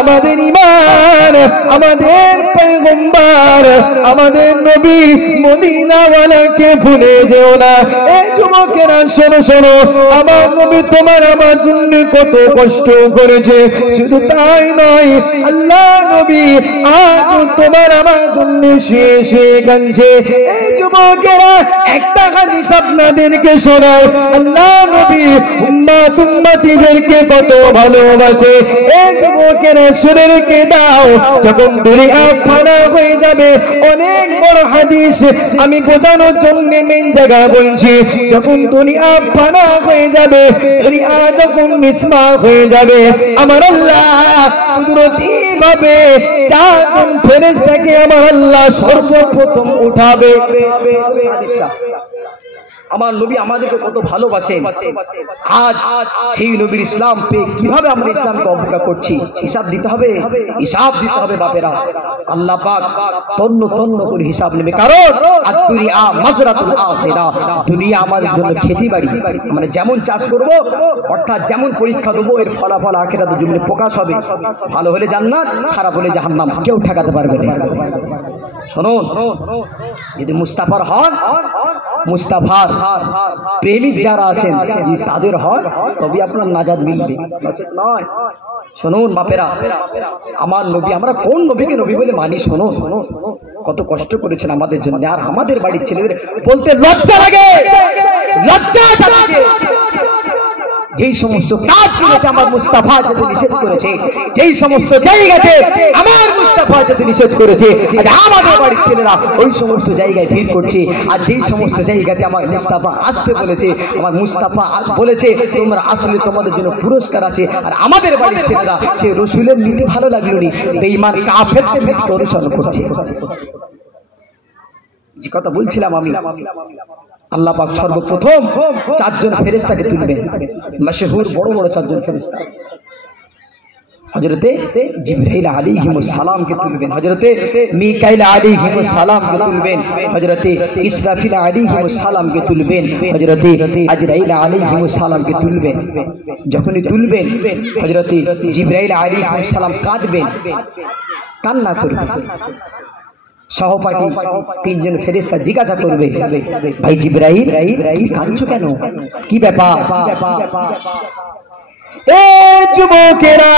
আমাদের ইমান, আমাদের পয়গম্বর, আমাদের নবী মদিনাওয়ালাকে ভুলে যেও না। এই যুবকেরা শোনো শোনো, আমার নবী তোমার আমার জন্য কত কষ্ট করেছে। শুধু তাই নয়, আল্লাহ নবী আজ তোমার আমার জন্য শুয়ে শুয়ে কাঁদছে। এই যুবকেরা একটা হাদিস আপনাদেরকে শোনায়, আল্লাহ নবী উম্মত উম্মতিদেরকে কত ভালোবাসে। এই যুবকেরা শুনে রেখে দাও, যখন দুনিয়া ফানা হয়ে যাবে, অনেক বড় হাদিস আমি বোঝানোর জন্য মেন জায়গা বলছি। যখন দুনিয়া ফানা হয়ে যাবে, দুনিয়া যখন মিসমাক হয়ে যাবে, আমার আল্লাহ কুদরতি ভাবে চারজন ফেরেশতাকে আমার আল্লাহ সর্বপ্রথম উঠাবে। আমার নবী আমাদেরকে কত ভালোবাসেন। আজ সেই নবীর ইসলাম পেয়ে কিভাবে আমরা ইসলামকে অবজ্ঞা করছি, হিসাব দিতে হবে, হিসাব দিতে হবে বাপেরা। আল্লাহ পাক তন্ন তন্ন করে হিসাব নেবে। কারণ দুনিয়া মাজরাতুল আখিরা, দুনিয়া আমাদের জন্য খেতি বাড়ি। আমরা যেমন চাষ করব, অর্থাৎ যেমন পরীক্ষা দেবো, এর ফলাফল আখিরাতের জীবনে প্রকাশ হবে। ভালো হলে জান্নাত, খারাপ হলে জাহান্নাম, কেউ ঠেকাতে পারবে না। শুনুন, যদি মুস্তাফার হন, মুস্তাফার প্রেমিক যারা আছেন যদি তাদের হয়, তবে আপনার নাজাত মিলবে, নয়। শুনুন বাপেরা, আমার নবী, আমরা কোন নবীকে নবী বলে মানি? শোনো শোনো, কত কষ্ট করেছেন আমাদের জন্য। আর আমাদের বাড়ির ছেলেদের বলতে লজ্জা লাগে, লজ্জা লাগে। যেই সমস্ত কাজগুলোতে আমার মুস্তাফা যদি নিষেধ করেছে, যেই সমস্ত জায়গাতে আমার মুস্তাফা যদি নিষেধ করেছে, আজ আমাদের বাড়ির ছেলেরা ওই সমস্ত জায়গায় ভিড় করছে। আর যেই সমস্ত জায়গাতে আমার মুস্তাফা আসতে বলেছে, আমার মুস্তাফা বলেছে তোমরা আসলে তোমাদের জন্য পুরস্কার আছে, আর আমাদের বাড়ির ছেলেরা সে রসুলের নীতি ভালো লাগলো নি, বেঈমান কাফেরদের নীতি অনুসরণ করছে। যে কথা বলছিলাম আমি, আল্লাহ পাক সর্বপ্রথম চারজন ফেরেশতাকে তুলবেন, মাশহুর বড় বড় চারজন ফেরেশতা। হযরতে জিবরাইল আলাইহিস সালামকে তুলবেন, হযরতে মিকাইল আলাইহিস সালামকে তুলবেন, হযরতে ইসরাফিল আলাইহিস সালামকে তুলবেন, হযরতে আজরাইল আলাইহিস সালামকে তুলবেন। যখনই তুলবেন, হযরতে জিবরাইল আলাইহিস সালাম কাঁদবেন, কান্না করবেন। সহপাঠী তিনজন ফেরেশতা জিজ্ঞাসা করবে, ভাই জিবরাইল তুমি কাঁদছো কেন, কি ব্যাপার? এ যুবকেরা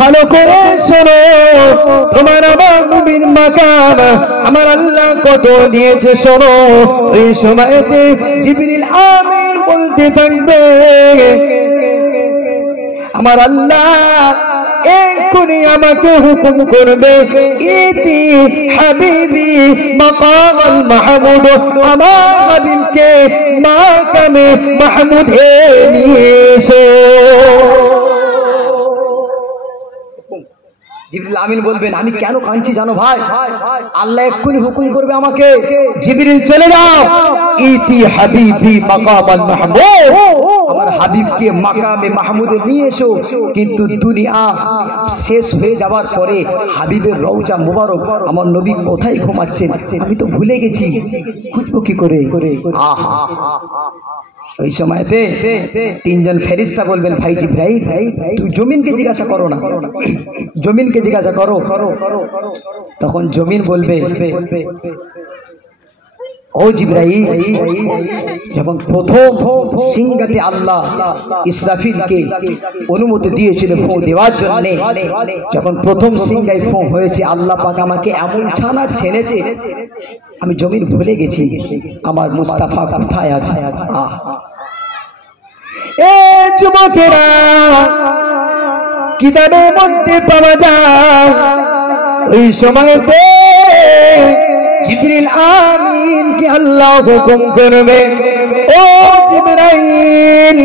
ভালো করে শোনো, তোমার আমার নবীর মাকাম আমার আল্লাহ কত দিয়েছে শোনো। ওই সময়তে জিবরিল আমিন বলতে থাকবে, আমার আল্লাহ এক্ষুনি আমাকে হুকুম করবে, ইতি হাবিবি মাকামাল মাহমুদ, আমার হাবিবকে মাকামে মাহমুদে নিয়ে এসো। জিবরিল আমিন বলবেন, আমি কেন কাঁদছি জানো ভাই? আল্লাহ এক্ষুনি হুকুম করবে আমাকে, জিবরিল চলে যাও, ইতি হাবিবি মাকামাল মাহমুদ, আমার হাবিবকে মাকামে মাহমুদে নিয়ে এসো। কিন্তু দুনিয়া শেষ হয়ে যাওয়ার পরে হাবিবের রওজা মুবারক আমার নবী কোথায় ঘুমাচ্ছেন আমি তো ভুলে গেছি, খুঁজবো কি করে? আহা, ওই সময়তে তিনজন ফেরেশতা বলবেন, ভাই জিবরাইল তুই জমিনকে জিজ্ঞাসা করো না, জমিনকে জিজ্ঞাসা করো। তখন জমিন বলবে, ও জিবরাইল, যখন প্রথম সিংহাতে আল্লাহ ইসরাফিলকে অনুমতি দিয়েছিল ফু দেওয়ার জন্য, যখন প্রথম সিংহায় ফু হয়েছে, আল্লাহ পাক আমাকে এমন ছানা ছেনেছে আমি জমিন ভুলে গেছি আমার মুস্তাফা কোথায় আছে। এ যুবকেরা, কিতাবের মধ্যে পাওয়া যায় ওই সময়তে জিবরিল আমিন কে আল্লাহ হুকুম করবে, ও জিবরাইল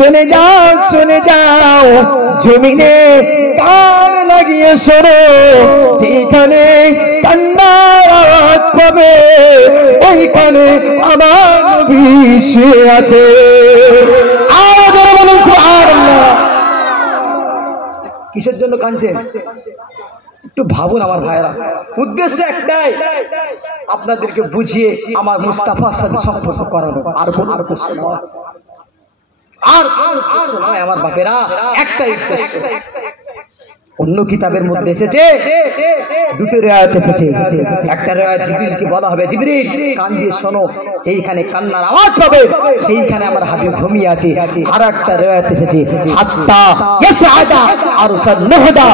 চলে যাও চলে যাও, জমিনে কান লাগিয়ে শোনো, যেখানে কান্নার আওয়াজ পাবে ওইখানে আমার নবী শুয়ে আছে। আওয়াজ করে বলুন সুবহানাল্লাহ। কিসের জন্য কাঁদছেন একটু ভাবুন আমার ভাইরা। উদ্দেশ্য একটাই, আপনাদেরকে বুঝিয়ে আমার মুস্তাফার সাথে সম্পর্ক করানো, আর কিছু নয়। আর আমার বাপেরা একটাই উদ্দেশ্য। অন্য কিতাবের মধ্যে এসেছে দুটো রিওয়ায়াত এসেছে। একটা রিওয়ায়াত জিবরিলকে বলা হবে, জিবরিল কান দিয়ে শোনো, এইখানে কান্নার আওয়াজ পাবে সেইখানে আমার হাবিব ঘুমিয়ে আছে। আর একটা রিওয়ায়াত এসেছে হাত্তা ইয়াসআদা আরসাল নহদা,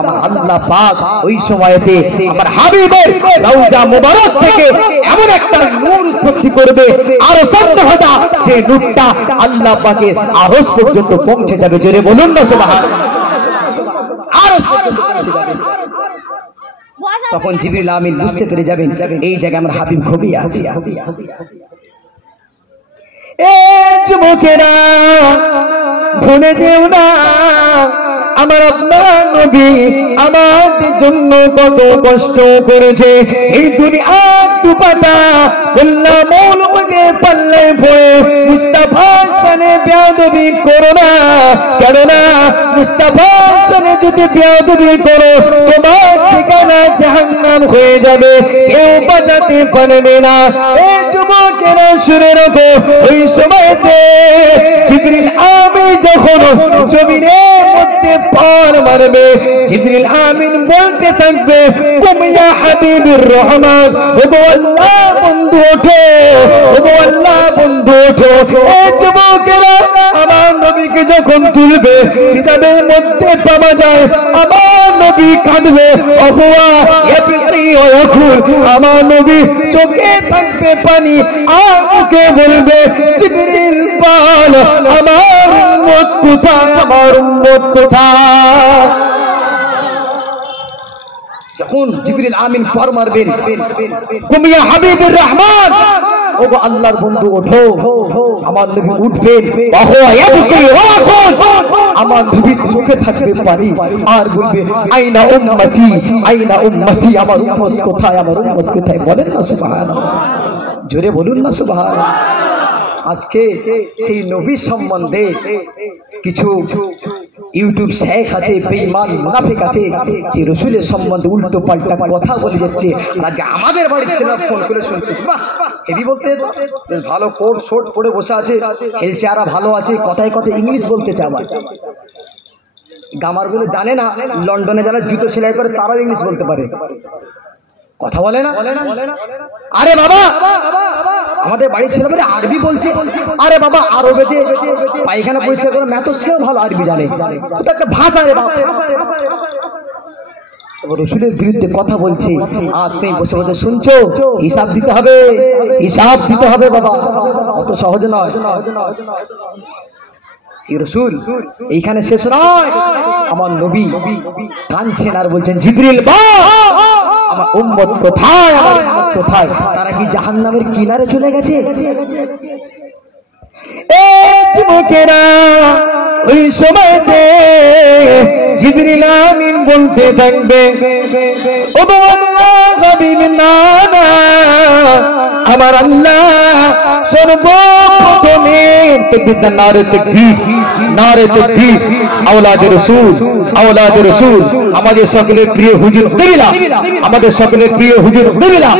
আমার আল্লাহ পাক ওই সময়তে আমার হাবিবের রওজা মুবারক থেকে এমন একটা নূর উৎপত্তি করবে আরসাল নহদা, যে নূরটা আল্লাহ পাকের আরশ পর্যন্ত পৌঁছে যাবে। জোরে বলুন না সুবহানাল্লাহ। তখন জিবরিল আমিন বুঝতে পেরে যাবেন এই জায়গায় আমার হাবিব ঘুমিয়ে আছে। এ যুবকেরা ভুলে যেও না, আমার আপনার নবী আমাদের জন্য কত কষ্ট করেছে। এই দুনিয়ার দুপাটা আল্লাহ মৌলকে পাল্লে পড়ে মুস্তাফার সানে বেয়াদবি করো না, কেননা মুস্তাফার সানে যদি বেয়াদবি করো তোমার ঠিকানা জাহান্নাম হয়ে যাবে, কেউ বাঁচাতে পারবে না। এই যুবকেরা শুনে রাখো, ওই সময়তে জিবরিল আমিন যখন জমিনের মধ্যে পার মারবে, জিবরিল আমিন বলতে থাকবে কুম ইয়া হাবিবুর রহমান, ওগো আল্লাহ বন্ধু ওঠো, ওগো আল্লাহ বন্ধু ওঠো। এই যুবকেরা আমার নবীকে যখন তুলবে কিতাবের মধ্যে পাওয়া যায় আমার নবী কাঁদবে, অহুয়া ইয়াবকি ওয়া ইয়াকুল, আমার নবী চোখে থাকবে পানি, আর মুখে বলবে জিবরিল বল আমার উম্মত কোথায়, আমার উম্মত কোথায়। যখন জিবরিল আমিন পর মারবেন কুম ইয়া হাবিবুর রহমান, ওগো আল্লাহর বন্ধু ওঠো, আমার নবী উঠবেন, আমার নবী চোখে থাকবে পানি, আর বলবে আইনা উম্মতি আইনা উম্মতি, আমার উম্মত কোথায়, আমার উম্মত কোথায়। বলেন না সুবহানাল্লাহ, জোরে বলুন না সুবহানাল্লাহ। আজকে সেই নবী সম্বন্ধে কিছু ইউটিউব শেখ আছে, বেঈমান মুনাফিক আছে, যে রাসূলের সম্বন্ধে উল্টো পাল্টা কথা বলে যাচ্ছে। আজকে আমাদের বাড়ির ছেলেরা ফোন করে শুনতে, বাহ হেবি বলতে বেশ ভালো কোট শোট পরে বসে আছে, খেলছে, আর ভালো আছে, কথায় কথায় ইংলিশ বলতেছে। আবার গামার বলে জানে না, লন্ডনে যারা জুতো সেলাই করে তারাও ইংলিশ বলতে পারে, কথা বলে না। আরে বাবা আমাদের বাড়ির ছেলে বলে আরবি বলছে, আরে বাবা আরবে যে পায়খানা পরিষ্কার করে ম্যাথ সেও ভালো আরবি জানে, ওটা একটা ভাষা রে বাবা। রাসূলের বিরুদ্ধে কথা বলছে, আর তুমি বসে বসে শুনছো, হিসাব দিতে হবে, হিসাব দিতে হবে বাবা, অত সহজ নয়। রাসূল এইখানে শেষ নয়, আমার নবী কাঁদছেন আর বলছেন জিবরিল আমার উম্মত কোথায়, আমার উম্মত কোথায়, তারা কি জাহান্নামের কিনারে চলে গেছে। এই যুবকেরা ওই সময়তে জিবরিল আমিন বলতে থাকবে ওগো আল্লাহ হাবিব না না, আমার আল্লাহ সর্বপ্রথমে নারে তাকবীর, নারে তাকবীর, আওলাদে রাসূল, আওলাদে রাসূল, আমাদের সকলের প্রিয় হুজুর কিবলা, আমাদের সকলের প্রিয় হুজুর কিবলা,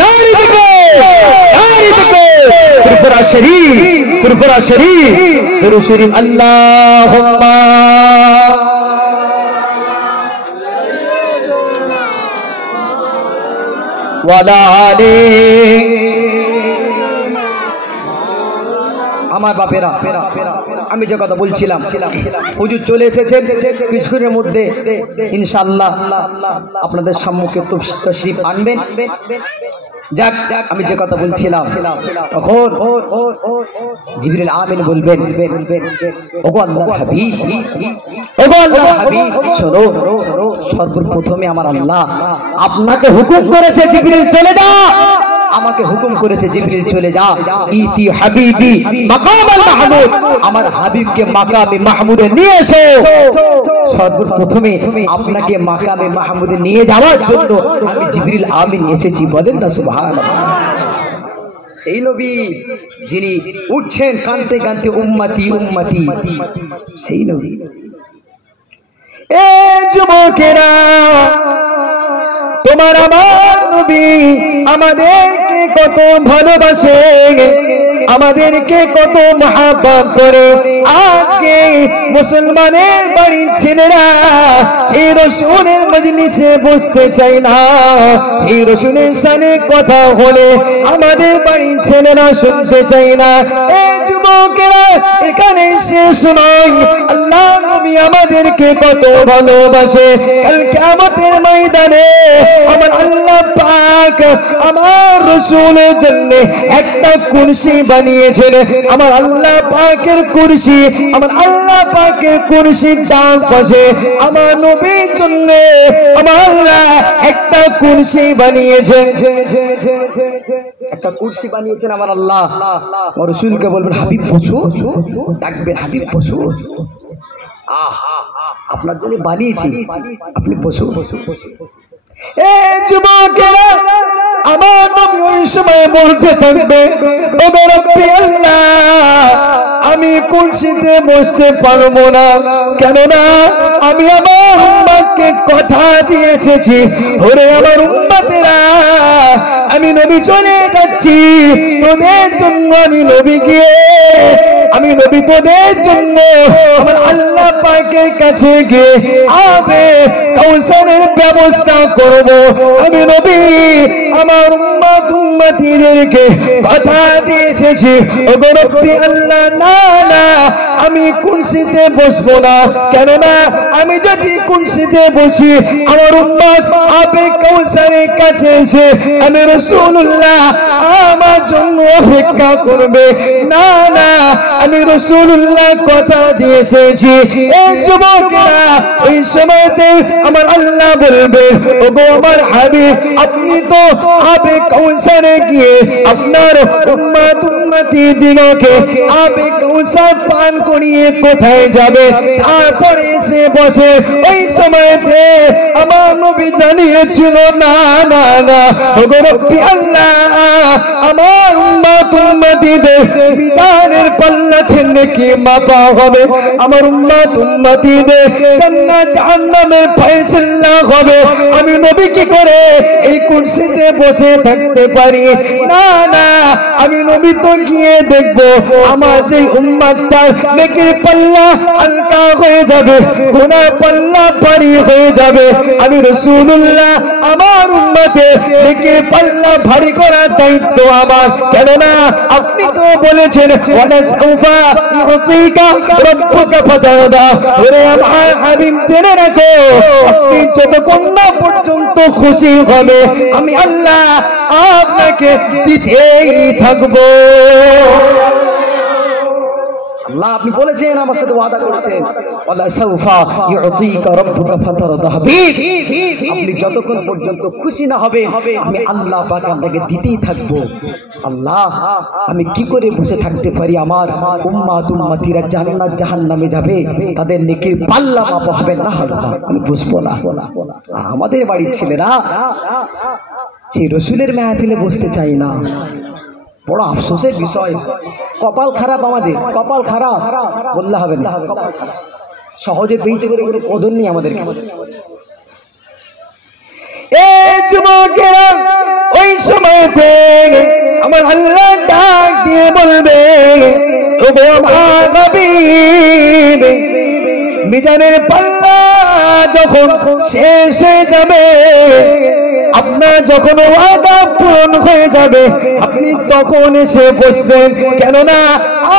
নারে তাকবীর, নারে তাকবীর, ফুরফুরা শরীফ, ফুরফুরা শরীফ, দরুদ শরীফ, আল্লাহুম্মা ওয়ালা আলি। আমার বাপেরা আমি যে কথা বলছিলাম, হুজুর চলে এসেছেন কিছুক্ষণের মধ্যে ইনশাআল্লাহ আপনাদের সম্মুখে তশরিফ আনবেন। যাক আমি যে কথা বলছিলাম, তখন জিবরিল আমিন বলবেন ওগো আল্লাহর হাবিব, ওগো আল্লাহর হাবিব শোনো, সর্বপ্রথমে আমার আল্লাহ আপনাকে হুকুম করেছে জিবরিল চলে যা, আমাকে হুকুম করেছে জিবরিল চলে যা ইতি হাবিবি মাকামাল মাহমুদ আমার হাবিবকে মাকামে মাহমুদে নিয়ে এসো সর্বপ্রথমে আপনাকে মাকামে মাহমুদে নিয়ে যাওয়ার জন্য আমি জিবরিল আমিন এসেছি বলেন না সুবহানাল্লাহ সেই নবী যিনি উঠছেন কাঁদতে কাঁদতে উম্মতি উম্মতি সেই নবী এ যুবকেরা তোমার আমার নবী আমাদেরকে কত ভালোবাসে আমাদেরকে কত মহব্বত করে আজকে মুসলমানের বাড়ির ছেলেরা সেই রাসূলের মজলিসে বসতে চায় না সেই রাসূলের সাথে কথা বলে আমাদের বাড়ির ছেলেরা শুনতে চায় না এই যুবকেরা এখানে শেষ নয় আল্লাহ নবী আমাদেরকে কত ভালোবাসে কাল কিয়ামতের ময়দানে আমার আল্লাহ পাক আমার রাসূলের জন্য একটা কুরসি বানিয়েছেন আমার আল্লাহ পাকের কুরসি আমার আল্লাহ পাকের কুরসির ডান পাশে আমার নবীর জন্য আমার আল্লাহ একটা কুরসি বানিয়েছেন একটা কুরসি বানিয়েছেন আমার আল্লাহ আমার রাসূলকে বলবেন হাবিব বসো ডাকবেন হাবিব বসো আপনার জন্য বানিয়েছি আপনি বসো এই যুবকেরা আমার নবী ওই সময় বলতে থাকবে ও রব্বি আল্লাহ আমি কুরসিতে বসতে পারবো না কেননা আমি আমার উম্মতকে কথা দিয়ে এসেছি ওরে আমার উম্মতেরা আমি নবী চলে যাচ্ছি তোদের জন্য আমি নবী গিয়ে আমি নবী তোদের জন্য আমার আল্লাহ পাকের কাছে গিয়ে আবে কাউসারের ব্যবস্থা করব আমি নবী আমার উম্মত উম্মতিদেরকে কথা দিয়ে এসেছি ওগো রব্বি আল্লাহ না না আমি কুরসিতে বসবো না কেননা আমি যদি কুরসিতে বসি আমার উম্মত আবে কাউসারের কাছে এসে আমি রাসূলুল্লাহ আমার জন্য অপেক্ষা করবে না না আমি রাসূলুল্লাহ কথা দিয়ে এসেছি এই যুবকেরা ওই সময়তে আমার আল্লাহ বলবে ওগো আমার হাবিব আপনি তো আবে কাউসারে গিয়ে আপনার উম্মত উম্মতি দিগকে আবে কাউসার পান করিয়ে কোথায় যাবে তারপরে এসে বসে ওই সময়তে আমার নবী জানিয়েছিল না না না ওগো রব্বি আল্লাহ আমার উম্মত উম্মতিদের বিধানের পাল্লা থেকে কি মাপা হবে আমার উম্মত উম্মতিদের জান্নাত জাহান্নামের ফয়সালা হবে আমি নবী কি করে এই কুরসিতে বসে থাকতে পারি না না আমি নবী তো গিয়ে দেখব আমার যে উম্মতটার নেকির পাল্লা হালকা হয়ে যাবে গুনাহ পাল্লা ভারী হয়ে যাবে আমি রাসূলুল্লাহ আমার উম্মতের নেকির পাল্লা ভারী করার দায়িত্ব আমার কেননা আপনি তো বলেছেন ওয়ানাসউফা ইউতিকা রাব্বুকা ফাতারদা ওরে আমার হাবিব জেনে রাখো আপনি যতক্ষণ না পর্যন্ত খুশি হবে আমি আল্লাহ আপনাকে দিতেই থাকবো আল্লাহ আপনি বলেছেন আমার সাথে ওয়াদা করেছেন ওয়ালা সাউফা ইউতিকা রাব্বুকা ফাতারদা হাবিব আপনি যতক্ষণ পর্যন্ত খুশি না হবে আমি আল্লাহ পাক আপনাকে দিতেই থাকবো আল্লাহ আমি কি করে বসে থাকতে পারি আমার উম্মত উম্মতিরা জান্নাত জাহান্নামে যাবে তাদের নেকির পাল্লা মাপা হবে না আমি বুঝবো না আমাদের বাড়ির ছেলেরা সেই রাসূলের মাহফিলে বসতে চাই না বড় আফসোসের বিষয় কপাল খারাপ আমাদের কপাল খারাপ বললে হবে না সহজে পেইতে করে কোনো কদর নেই আমাদের এই যুবকেরা ওই সময়তে আমার আল্লাহ ডাক দিয়ে বলবে ওগো আমার হাবিব মিজানের পাল্লা যখন শেষ হয়ে যাবে আপনার যখন ওয়াদা পূরণ হয়ে যাবে আপনি তখন এসে বসবেন কেননা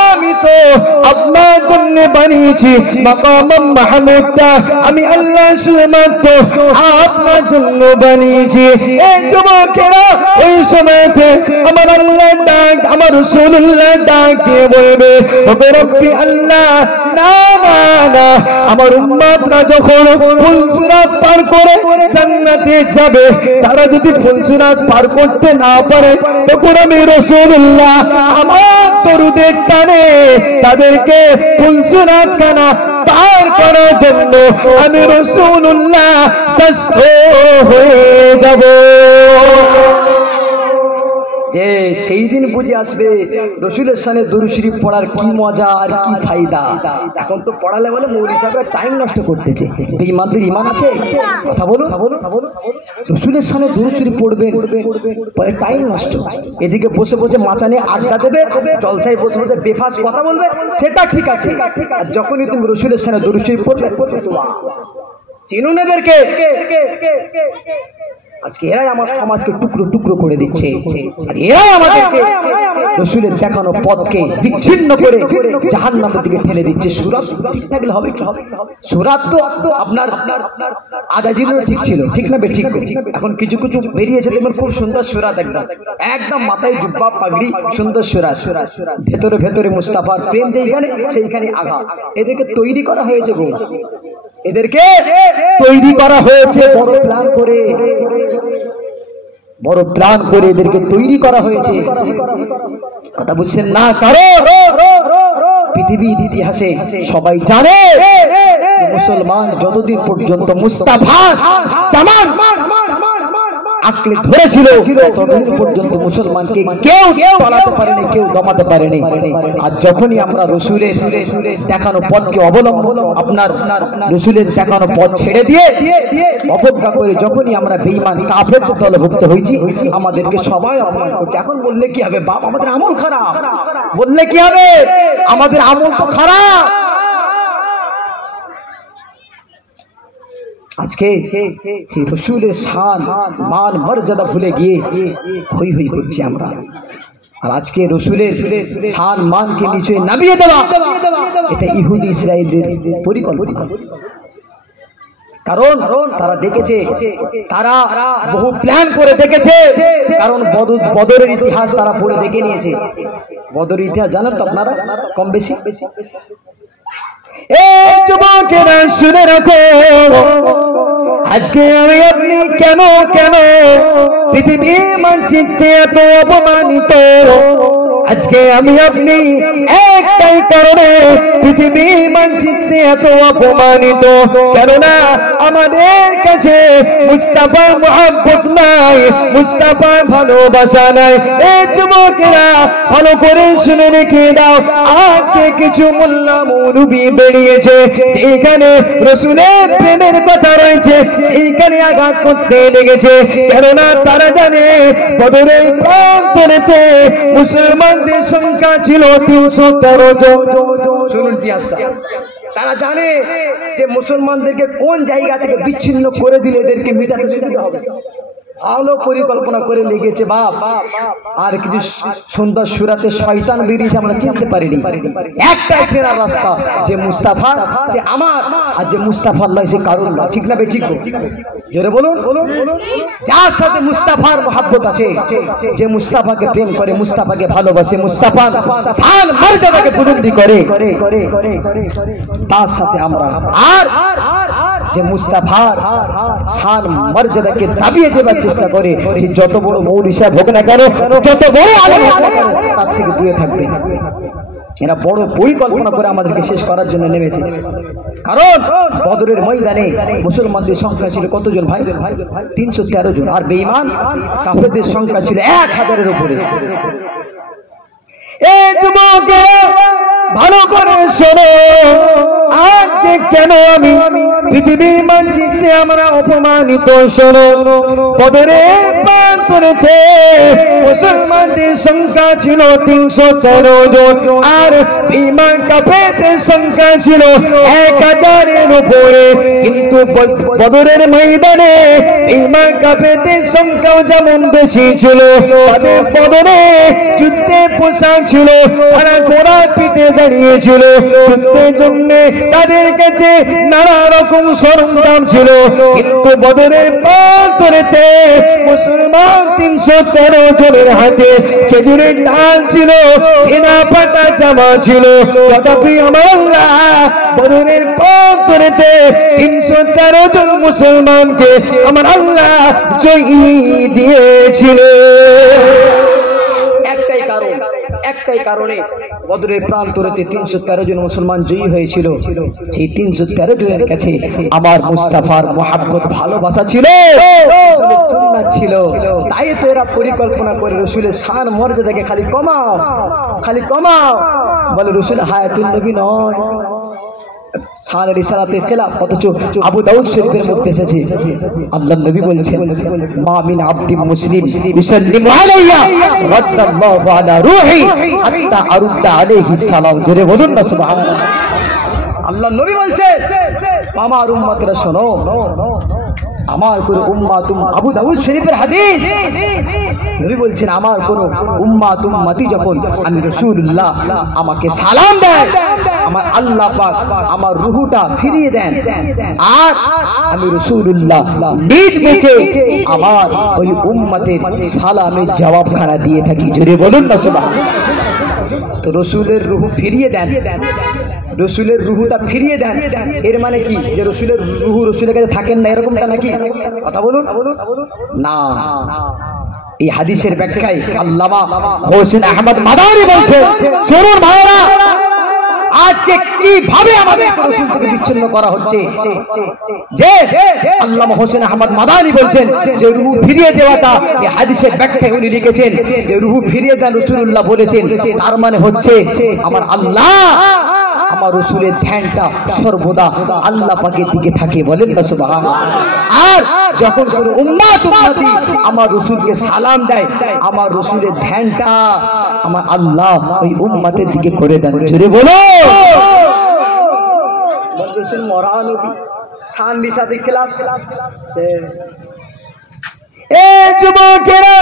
আমি তো আপনার জন্য বানিয়েছি মাকাম মাহমুদটা আমি আল্লাহ শুধুমাত্র আপনার জন্য বানিয়েছি এই যুবকেরা ওই সময়তে আমার আল্লাহ ডাক আমার রাসূলুল্লাহ ডাক দিয়ে বলবে ওগো রব্বি আল্লাহ না না না আমার উম্মতরা যখন ফুলসিরাত পার করে জান্নাতে যাবে তারা যদি ফুলসিরাত পার করতে না পারে তখন আমি রাসূলুল্লাহ আমার দরুদের টানে তাদেরকে ফুলসিরাত খানা পার করার জন্য আমি রাসূলুল্লাহ ব্যস্ত হয়ে যাব। যে সেই দিন বুঝে আসবে রসুলের সামনে দুরূদ শরীফ পড়ার কি মজা আর কি ফায়দা। এখন তো পড়ালে বলে মৌলভী সাহেবরা টাইম নষ্ট করতেছে। বেঈমানদের ঈমান আছে? কথা বলুন। রসুলের সামনে দুরূদ শরীফ পড়বে পরে টাইম নষ্ট, এদিকে বসে বসে মাচা নিয়ে আড্ডা দেবে, জলসায় বসে বসে বেফাস কথা বলবে, সেটা ঠিক আছে। আর যখনই তুমি রসুলের সামনে দুরূদ শরীফ পড়বে চিনুন এদেরকে। আজকে এরাই আমার সমাজকে টুকরো টুকরো করে দিচ্ছে। আর এরাই আমাদেরকে রসুলের দেখানো পথকে বিচ্ছিন্ন করে জাহান্নামের দিকে ঠেলে দিচ্ছে। সুরাত ঠিক থাকলে হবে কি? সুরাত তো আপনার আজাজিরও ঠিক ছিল, ঠিক না? ঠিক। এখন কিছু কিছু বেরিয়েছে দেখবেন খুব সুন্দর সুরাত, একদম মাথায় জুব্বা পাগড়ি, সুন্দর সুরাত। ভেতরে ভেতরে মুস্তাফার প্রেম যেইখানে সেইখানে আঘাত। এদেরকে তৈরি করা হয়েছে গো, এদেরকে তৈরি করা হয়েছে বড় প্ল্যান করে, বড় প্ল্যান করে এদেরকে তৈরি করা হয়েছে। কথা বুঝছেন না? কারণ পৃথিবীর ইতিহাসে সবাই জানে মুসলমান যতদিন পর্যন্ত মুস্তাফা তামাম আঁকড়ে ধরেছিল ততদিন পর্যন্ত মুসলমানকে কেউ পালাতে পারেনি, কেউ দমাতে পারেনি। আর যখনই আমরা রসুলের দেখানো পথকে অবলম্বন, আপনার রসুলের দেখানো পথ ছেড়ে দিয়ে অবজ্ঞা করে যখনই আমরা বেঈমান কাফের দলভুক্ত হয়েছি, আমাদেরকে সবাই অপমান করছে। এখন বললে কি হবে? বাপ আমাদের আমল খারাপ, বললে কি হবে? আমাদের আমল তো খারাপ। আজকে সেই রসুলের শান মান মর্যাদা ভুলে গিয়ে হই হই করছি আমরা। আর আজকে রসুলের শান মানকে নিচে নামিয়ে দেওয়া, এটা ইহুদি ইসরায়েলদের পরিকল্পনা। কারণ তারা দেখেছে, তারা বহু প্ল্যান করে দেখেছে। কারণ বদরের ইতিহাস তারা পড়ে দেখে নিয়েছে। বদরের ইতিহাস জানেন তো আপনারা কম বেশি? এই যুবকেরা শুনে রাখো, আজকে আমি আপনি কেন পৃথিবী মানচিত্রে এত অপমানিত? আজকে আমি আপনি একটাই কারণে পৃথিবী মানচিত্রে এত অপমানিত, কেননা আমাদের কাছে মুস্তাফার মহব্বত নাই, মুস্তাফার ভালোবাসা নাই। এই যুবকেরা ভালো করে শুনে রেখে দাও, আজকে কিছু মোল্লা মৌলবি বেরিয়েছে যেখানে রসুলের প্রেমের কথা রয়েছে, সেইখানে আঘাত করতে লেগেছে। কেননা তারা জানে বদরের প্রান্তরেতে মুসলমানদের সংখ্যা ছিল 313 জন। শুনুন ইতিহাসটা। তারা জানে যে মুসলমানদেরকে কোন জায়গা থেকে বিচ্ছিন্ন করে দিলে এদেরকে মিটাতে সুবিধা হবে। ভালো পরিকল্পনা করে লেগেছে বাপ। আর কিছু সুন্দর সুরাতে শয়তান বেরিয়েছে, আমরা চিনতে পারিনি। একটাই চেনার রাস্তা, যে মুস্তাফা সে আমার, আর যে মুস্তাফা নয় সে কারণ না। ঠিক না বে? ঠিক জোরে বলুন। যার সাথে মুস্তাফার মহব্বত আছে, যে মুস্তাফাকে প্রেম করে, মুস্তাফাকে ভালোবাসে, মুস্তাফার শান মর্যাদাকে বুলন্দি করে, তার সাথে আমরা। আর যে মুস্তাফার শান মর্যাদাকে দাবিয়ে দেবার চেষ্টা করে, যে যত বড় মৌলভী সাহেব হোক না কেন, যত বড় আলেম হোক না কেন, তার থেকে দূরে থাকবে। এরা বড় পরিকল্পনা করে আমাদেরকে শেষ করার জন্য নেমেছে। কারণ বদরের ময়দানে মুসলমানদের সংখ্যা ছিল কতজন ভাই? 313 জন। আর বেঈমান কাফেরদের সংখ্যা ছিল 1000-এর উপরে। এই যুবকেরা ভালো করে শোনো, আজকে কেন আমি পৃথিবী মানচিত্রে আমরা অপমানিত? শোনো, বদরের প্রান্তরেতে মুসলমানদের সংখ্যা ছিল 313 জন, আর বেঈমান কাফেরদের সংখ্যা ছিল 1000-এর উপরে। কিন্তু বদরের ময়দানে বেঈমান কাফেরদের সংখ্যাও যেমন বেশি ছিল, তাদের বদরে যুদ্ধে পোশাক ছিল, তারা ঘোড়ার পিঠে দাঁড়িয়েছিল যুদ্ধের জন্য, তাদের কাছে নানা রকম সরঞ্জাম ছিল। কিন্তু বদরের প্রান্তরেতে মুসলমান 313 জনের হাতে খেজুরের ডাল ছিল, ছেঁড়া পাতা জামা ছিল। তথাপি আমার আল্লাহ বদরের প্রান্তরেতে 313 জন মুসলমানকে আমার আল্লাহ জয়ী দিয়েছিল। একটাই কারণে বদরের প্রান্তরেতে 313 জন মুসলমান জয়ী হয়েছিল। সেই 313 জনের কাছে আমার মুস্তাফার মোহাব্বত ভালোবাসা ছিল, সুন্নাত ছিল। তাই তো এরা পরিকল্পনা করে রসুলের শান মর্যাদাকে খালি কমাও। বলে রসুল হায়াতুল নবী নয়, শানের ইশারাতে খেলাফ। অথচ আবু দাউদ শরীফের মধ্যে এসেছে আল্লাহর নবী বলছেন, মা মিন আবদিন মুসলিম ইউসাল্লিমু আলাইয়া রাদ্দাল্লাহু আলা রূহি হাত্তা আরুদ্দা আলাইহি সালাম। জোরে বলুন না সুবহানাল্লাহ। আল্লাহর নবী বলছেন, আমার উম্মতরা শোনো, আমার কোন উম্মাত, আবু দাউদ শরীফের হাদিস, নবী বলছেন আমার কোন উম্মাত উম্মতি যখন আমি রাসূলুল্লাহ আমাকে সালাম দেয়, আমার আল্লাহ পাক আমার রূহটা ফিরিয়ে দেন, আর আমি রাসূলুল্লাহ নিজ মুখে আমার ওই উম্মতের সালামের জবাবখানা দিয়ে থাকি। জোরে বলুন না সুবহানাল্লাহ। তো রসুলের রূহ ফিরিয়ে দেন, রসুলের রূহটা ফিরিয়ে দেন, এর মানে কি যে রসুলের রূহ রসুলের কাছে থাকেন না, এরকমটা নাকি? কথা বলুন না। এই হাদিসের ব্যাখ্যায় আল্লামা হোসেন আহমদ মাদানী বলছেন, শুনুন ভাইরা, আজকে কিভাবে আমাদের রসুল থেকে বিচ্ছিন্ন করা হচ্ছে। যে আল্লামা হোসেন আহমদ মাদানী বলছেন যে রূহ ফিরিয়ে দেওয়াটা, এই হাদিসের ব্যাখ্যায় উনি লিখেছেন যে রূহ ফিরিয়ে দেন রাসূলুল্লাহ বলেছেন, তার মানে হচ্ছে আমার আল্লাহ, আমার রসুলের ধ্যানটা সর্বদা আল্লাহ পাকের দিকে থাকে। বলেন না সুবহানাল্লাহ। আর যখন কোন উম্মত উম্মতি আমার রসুলকে সালাম দেয়, আমার রসুলের ধ্যানটা আমার আল্লাহ ওই উম্মতের দিকে করে দেন। জোরে বলো। বলছেন মরা নবী শান বিসাতে খেলাফ। এ যুবকেরা,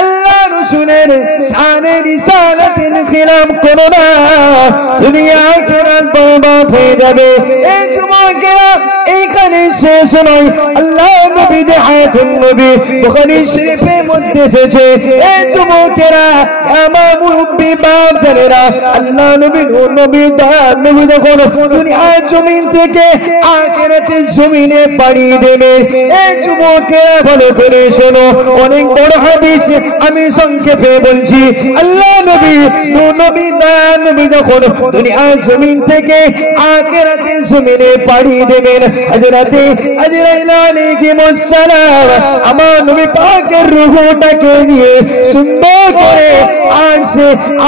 আল্লাহ রসুলের শানে রিসালাতের খিলাফ করো না, দুনিয়া আখিরাত বরবাদ হয়ে যাবে। এ যুবকেরা, এইখানে শেষ নয়, আল্লাহ নবী যে হায়াতুন নবী বুখারী শরীফের মধ্যে এসেছে। এ যুবকেরা, আমার মুরব্বি বাপ জানেরা, আল্লাহ নবী নবী যখন দুনিয়ার জমিন থেকে আখিরাতের জমিনে পাড়ি দেবে, এ যুবকেরা ভালো করে শোনো, অনেক বড় হাদিস আমি সংক্ষেপে বলছি। আল্লাহ নবী যখন দুনিয়ার জমিন থেকে আখিরাতের জমিনে পাড়ি দেবেন, হযরতে আজরাইল আলাইহিস সালাম আমার নবী পাকের রূহটাকে নিয়ে সুন্দর করে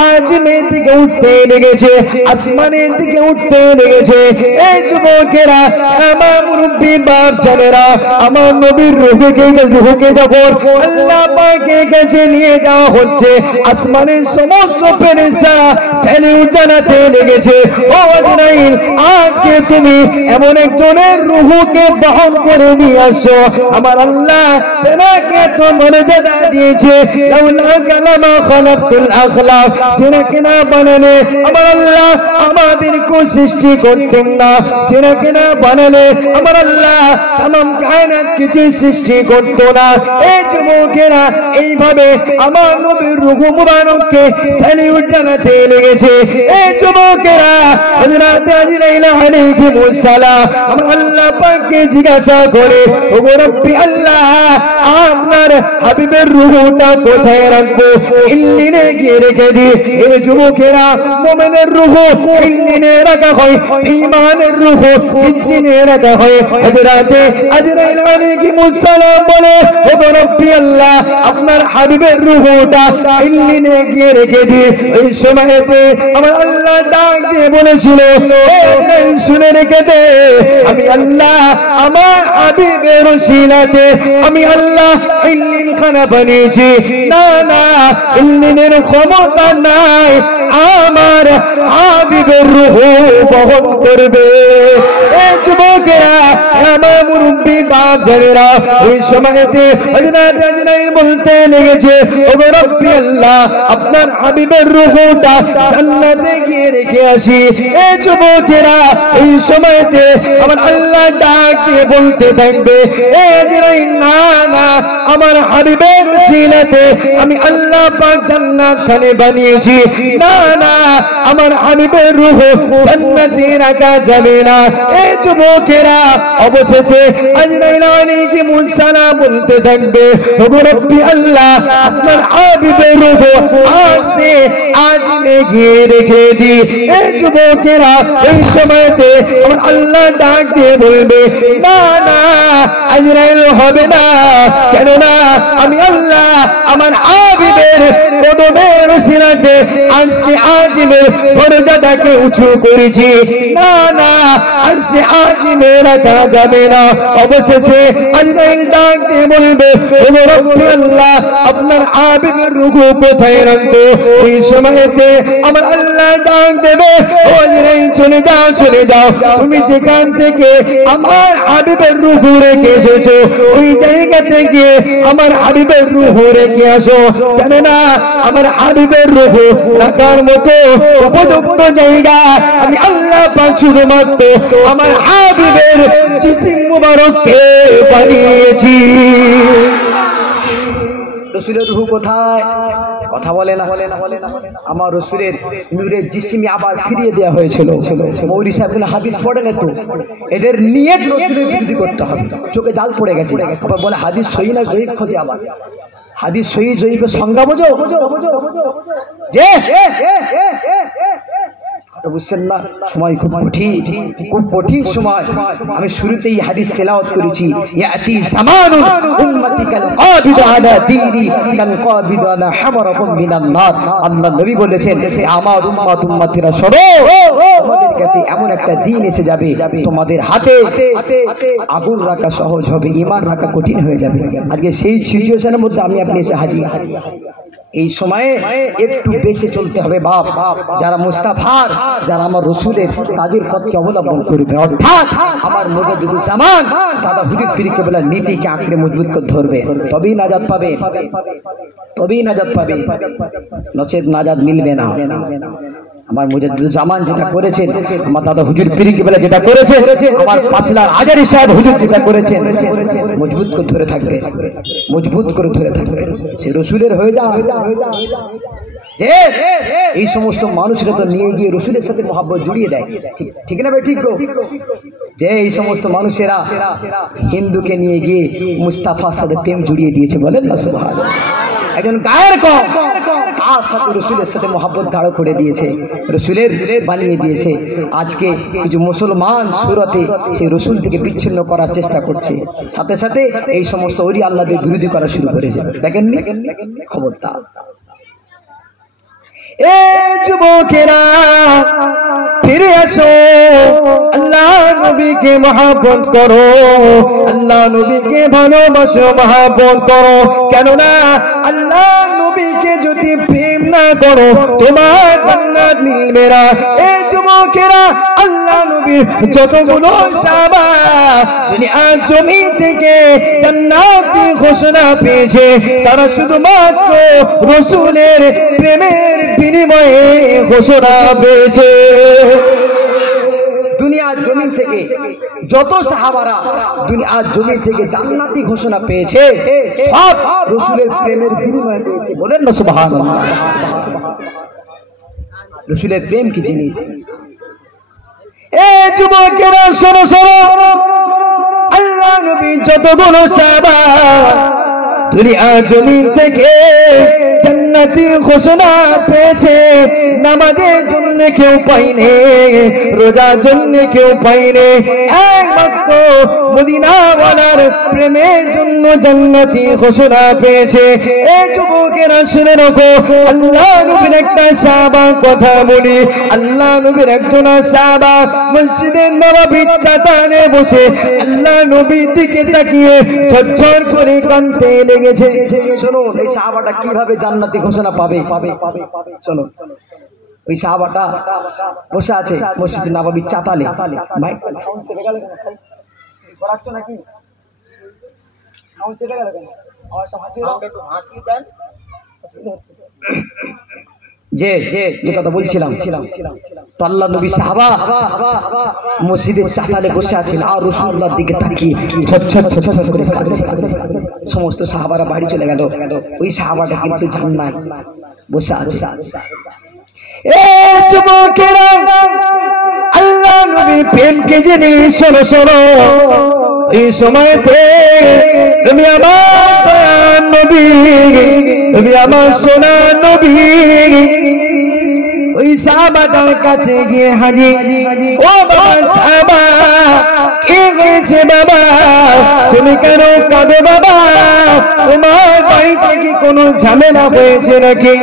আজমের দিকে উঠতে লেগেছে, আসমানের দিকে উঠতে লেগেছে। এই যুবকেরা, আমার মুরব্বি বাপ জানেরা, আমার নবীর রূহকে যখন আল্লাহ পাকের কাছে নিয়ে যাওয়া হচ্ছে, আসমানের সমস্ত ফেরেশতা স্যালুট জানাতে লেগেছে। ও আজরাইল, আজকে তুমি এমন একজনের রূহকে বহন করে নিয়ে আসো, আমার আল্লাহ তেনাকে তো মর্যাদা দিয়েছে। লাউলা কালামা খালাকতুল আখলাক, যেনাকে না বানালে আমার আল্লাহ আমাদেরকে সৃষ্টি করতেন না, যেনাকে না বানালে আমার আল্লাহ তামাম কায়নাত কিছু সৃষ্টি করতো না। এই যুবকেরা, এইভাবে আমার নবীর রূহ মুবারককে স্যালুট জানাতে লেগেছে। এই যুবকেরা, হযরত আজরাইল আলাইহিস সালাম আমার আল্লাহ পাককে জিজ্ঞাসা করে, ও রব্বি আল্লাহ, আপনার হাবিবের রূহটা কোথায় রাখবো? ইল্লিনে গিয়ে রেখে দি। এই যুবকেরা, মুমিনের রূহ ইল্লিনে রাখা হয়, ঈমানের রূহ সিজ্জিনে রাখা হয়। হযরত আজরাইল আলাইহিস সালাম বলে, ও রব্বি আল্লাহ, আপনার হাবিবের রূহটা ইল্লিনে গিয়ে রেখে দি। এই সময়তে আমার আল্লাহ ডাক দিয়ে বলেছিল, শুনে রেখে দে, আমি আল্লাহ আমার হাবিবের ওসিলাতে আমি আল্লাহ ইল্লিন খানা বানিয়েছি। না না, ইল্লিনের ক্ষমতা নাই, আমার হাবিবের রূহ বহন করবে। এই যুবকেরা, আমার মুরব্বি বাপ জানেরা, ওই সময়তে হযরত আজরাইল বলতে লেগেছে, ওগো রব্বি আল্লাহ আপনার হাবিবের রূহটা জান্নাতে গিয়ে রেখে আসি। এই যুবকেরা এই সময়তে আমার আল্লাহ ডাক দিয়ে বলতে থাকবে, এ আজরাইল না না, আমার হাবিবের উসিলাতে আমি আল্লাহ পাক জান্নাত খানে বানিয়েছি, না না আমার হাবিবের রূহ জান্নাতে রাখা যাবে না। এই যুবকেরা অবশেষে আজরাইল আলাইহিস সালাম বলতে থাকবে, ওগো রব্বি আল্লাহ আপনার হাবিবের রূহ আসে আজিমে গিয়ে রেখে দি। এই যুবকেরা এই সময়তে আমার আল্লাহ ডাক দিয়ে বলবে, না না আজরাইল হবে না, কেননা আমি আল্লাহ আমার হাবিবের কদমের উসিলাতে আনসে আজিমের দরজাটাকে উঁচু করেছি, না না আনসে আজিমে রাখা যাবে না। অবশেষে আজরাইল ডাক দিয়ে বলবে, ওগো রব্বি আল্লাহ আপনার হাবিবের রূহ কোথায় রাখবো? এই সময়তে আমার আল্লাহ ডাক দেবে, ও আজরাইল চলে যাও চলে যাও, তুমি যেখান থেকে আমার হাবিবের রূহ রেখে এসেছো ওই জায়গা থেকে আমার হাবিবের রূহ রেখে আসো, কেননা আমার হাবিবের রূহ রাখার মতো উপযুক্ত জায়গা আমি আল্লাহ পাক শুধুমাত্র আমার হাবিবের জিসিম মুবারককে বানিয়েছি। রসুলের রূহ কোথায়? কথা বলে না। আমার রসুলের নূরের জিসিমি আবার ফিরিয়ে দেওয়া হয়েছিল। মৌলী সাহেবগুলো হাদিস পড়ে না তো, এদের নিয়ত রসুলের বিরোধী করতে হবে। চোখে জাল পড়ে গেছে, আবার বলে হাদিস সহি না জয়ীফ খোঁজে, আবার হাদিস সহি জয়ীফের সংজ্ঞা বোঝো যে বুঝছেন না। সময় খুব কঠিন সময়। আমি শুরুতেই হাদিস তেলাওয়াত করেছি, ইয়াতি জামানুন উম্মতি কাল কাবিদ আলা দীনি কাল কাবিদ আলা হামারাকুম মিনান নার। আল্লাহ নবী বলেছেন, আমার উম্মতিরা শোনো, তোমাদের কাছে এমন একটা দিন এসে যাবে তোমাদের হাতে আগুন রাখা সহজ হবে, ঈমান রাখা কঠিন হয়ে যাবে। আজকে সেই সিচুয়েশনের মধ্যে আমি আপনি এসে হাজির। এই সময়ে একটু বেঁচে চলতে হবে বাপ। যারা মুস্তাফার, যারা আমার রসুলের, তাদের পথকে অবলম্বন করবে, অর্থাৎ আমার মুজাদ্দিদুজ্জামান দাদা হুজুর পীর কেবলার নীতিকে আঁকড়ে মজবুত করে ধরবে, তবেই নাজাত পাবে, নচেত নাজাত মিলবে না। আমার মুজাদ্দিদুজ্জামান যেটা করেছেন, আমার দাদা হুজুর পীর কেবলা যেটা করেছেন, আমার পাঁচলার হাজারি সাহেব হুজুর যেটা করেছেন, মজবুত করে ধরে থাকবে, মজবুত করে ধরে থাকবে। সে রসুলের হয়ে যা যে এই সমস্ত মানুষরা তো নিয়ে গিয়ে রসুলের সাথে মহব্বত জুড়িয়ে দেয়, ঠিক না ভাই? ঠিক গো, যে এই সমস্ত মানুষেরা হিন্দুকে নিয়ে গিয়ে মুস্তাফার সাথে প্রেম জুড়িয়ে দিয়েছে, বলেন না সুবহানাল্লাহ। একজন গায়ের কম তার সাথে রসুলের সাথে মহব্বত গাঢ় করে দিয়েছে, রসুলের বানিয়ে দিয়েছে। আজকে কিছু মুসলমান সুরতে সেই রসুল থেকে বিচ্ছিন্ন করার চেষ্টা করছে, সাথে সাথে এই সমস্ত ওলি আল্লাহদের বিরোধী করা শুরু করেছে। দেখেননি? খবরদার। এ যুবকেরা ফিরে আসো, আল্লাহ নবীকে মহব্বত করো, আল্লাহ নবীকে ভালোবাসো, মহব্বত করো, কেননা আল্লাহ নবীকে যদি প্রেম না করো তোমার জান্নাত মিলবে না। এই যুবকেরা আল্লাহ নবীর যতগুলো সাহাবা দুনিয়া জমি থেকে জান্নাতি ঘোষণা পেয়েছে, তারা শুধুমাত্র রাসূলের প্রেমের বিনিময়ে ঘোষণা পেয়েছে। দুনিয়ার জমিন থেকে যত সাহাবারা দুনিয়ার জমিন থেকে জান্নাতি ঘোষণা পেয়েছে, সব রাসূলের প্রেমের বিনিময়ে পেয়েছে, বলেন না সুবহানাল্লাহ। রাসূলের প্রেম কি জিনিস? এ যুবকেরা শোনো শোনো, আল্লাহ নবী যতগুলো সাহাবা দুনিয়া জমিন থেকে জান্নাতি ঘোষণা পেয়েছে, নামাজের জন্য কেউ পাইনি, রোজার জন্য কেউ পাইনি, একমাত্র মদিনাওয়ালার প্রেমের জন্য জান্নাতি ঘোষণা পেয়েছে। এই যুবকেরা শুনে রাখো, আল্লাহ নবীর একটা সাহাবা কথা বলি, আল্লাহ নবীর একজন সাহাবা মসজিদের নববীর চাতানে বসে আল্লাহ নবীর দিকে তাকিয়ে ঝরঝর করে কাঁদতে লেগেছে। শোনো, এই সাহাবাটা কিভাবে জান্নাতি ঘোষণা পাবে? শোনো, ওই সাহাবাটা বসে আছে মসজিদ নববীর চাতালে। যে যে কথা বলছিলাম, তো আল্লাহ নবী সাহাবা মসজিদের চাতালে বসে আছেন আর রাসূলুল্লাহর দিকে তাকিয়ে ঝরঝর করে কাঁদছে। সমস্ত সাহাবারা বাড়ি চলে গেল, ওই সাহাবাটা কিন্তু জান্নাত বসে আছে। এ যুবকেরা, আল্লাহ নবী প্রেমকে জেনে শোনো শোনো, এই সময়তে তুমি আমার নবী, তুমি আমার সোনা নবী ওই সাহাবাটার কাছে গিয়ে হাজির। ও বাবা সাহাবা, কি হয়েছে বাবা, তুমি কেন কাঁদো বাবা? তোমার বাড়িতে কি কোনো ঝামেলা হয়েছে নাকি?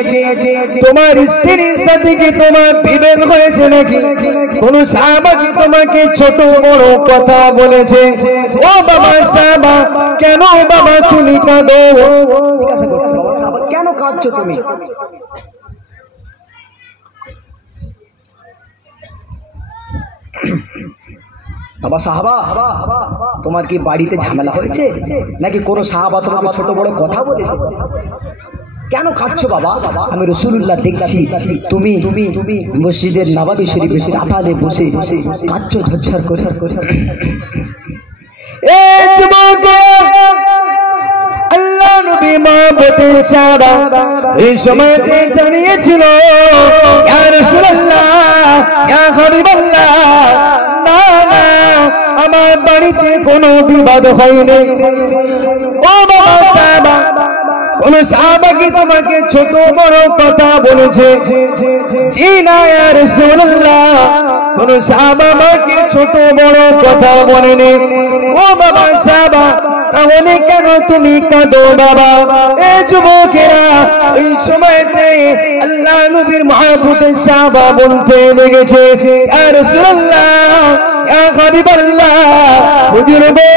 তোমার স্ত্রীর সাথে কি তোমার বিভেদ হয়েছে নাকি? কোন সাহাবা কি তোমাকে ছোট বড় কথা বলেছে? ও বাবা সাহাবা, কেন বাবা তুমি কাঁদো? জিজ্ঞাসা করছে, বাবা সাহাবা কেন কাঁদছো তুমি? বাবা সাহাবা, তোমার কি বাড়িতে ঝামেলা হয়েছে নাকি কোন সাহাবা তোমাকে ছোট বড় কথা বলেছে? কেন কাঁদছো বাবা? আমি রাসূলুল্লাহ দেখছি তুমি মসজিদের নববী শরীফের চাতালে বসে কাঁদছো ঝরঝর করে। এ যুবকেরা, আল্লাহ নবী মহব্বতের সাহাবা এই সময়তে জানিয়েছিল, ইয়া রাসূলুল্লাহ, ইয়া হাবিবাল্লাহ, না না, আমার বাড়িতে কোনো বিবাদ হয়নি। ও বাবা সাহাবা, কোন সাহাবা কি তোমাকে ছোট বড় কথা বলেছে? জি না ইয়া রাসূলুল্লাহ, কোন সাহাবা আমাকে ছোট বড় কথা বলেনি। ও বাবা সাহাবা, তাহলে কেন তুমি কাঁদো বাবা? এ যুবকেরা, এই সময়তে আল্লাহ নবীর মহব্বতের সাহাবা বলতে লেগেছে, ইয়া রাসূলুল্লাহ, ইয়া হাবিবাল্লাহ, হুজুর গো,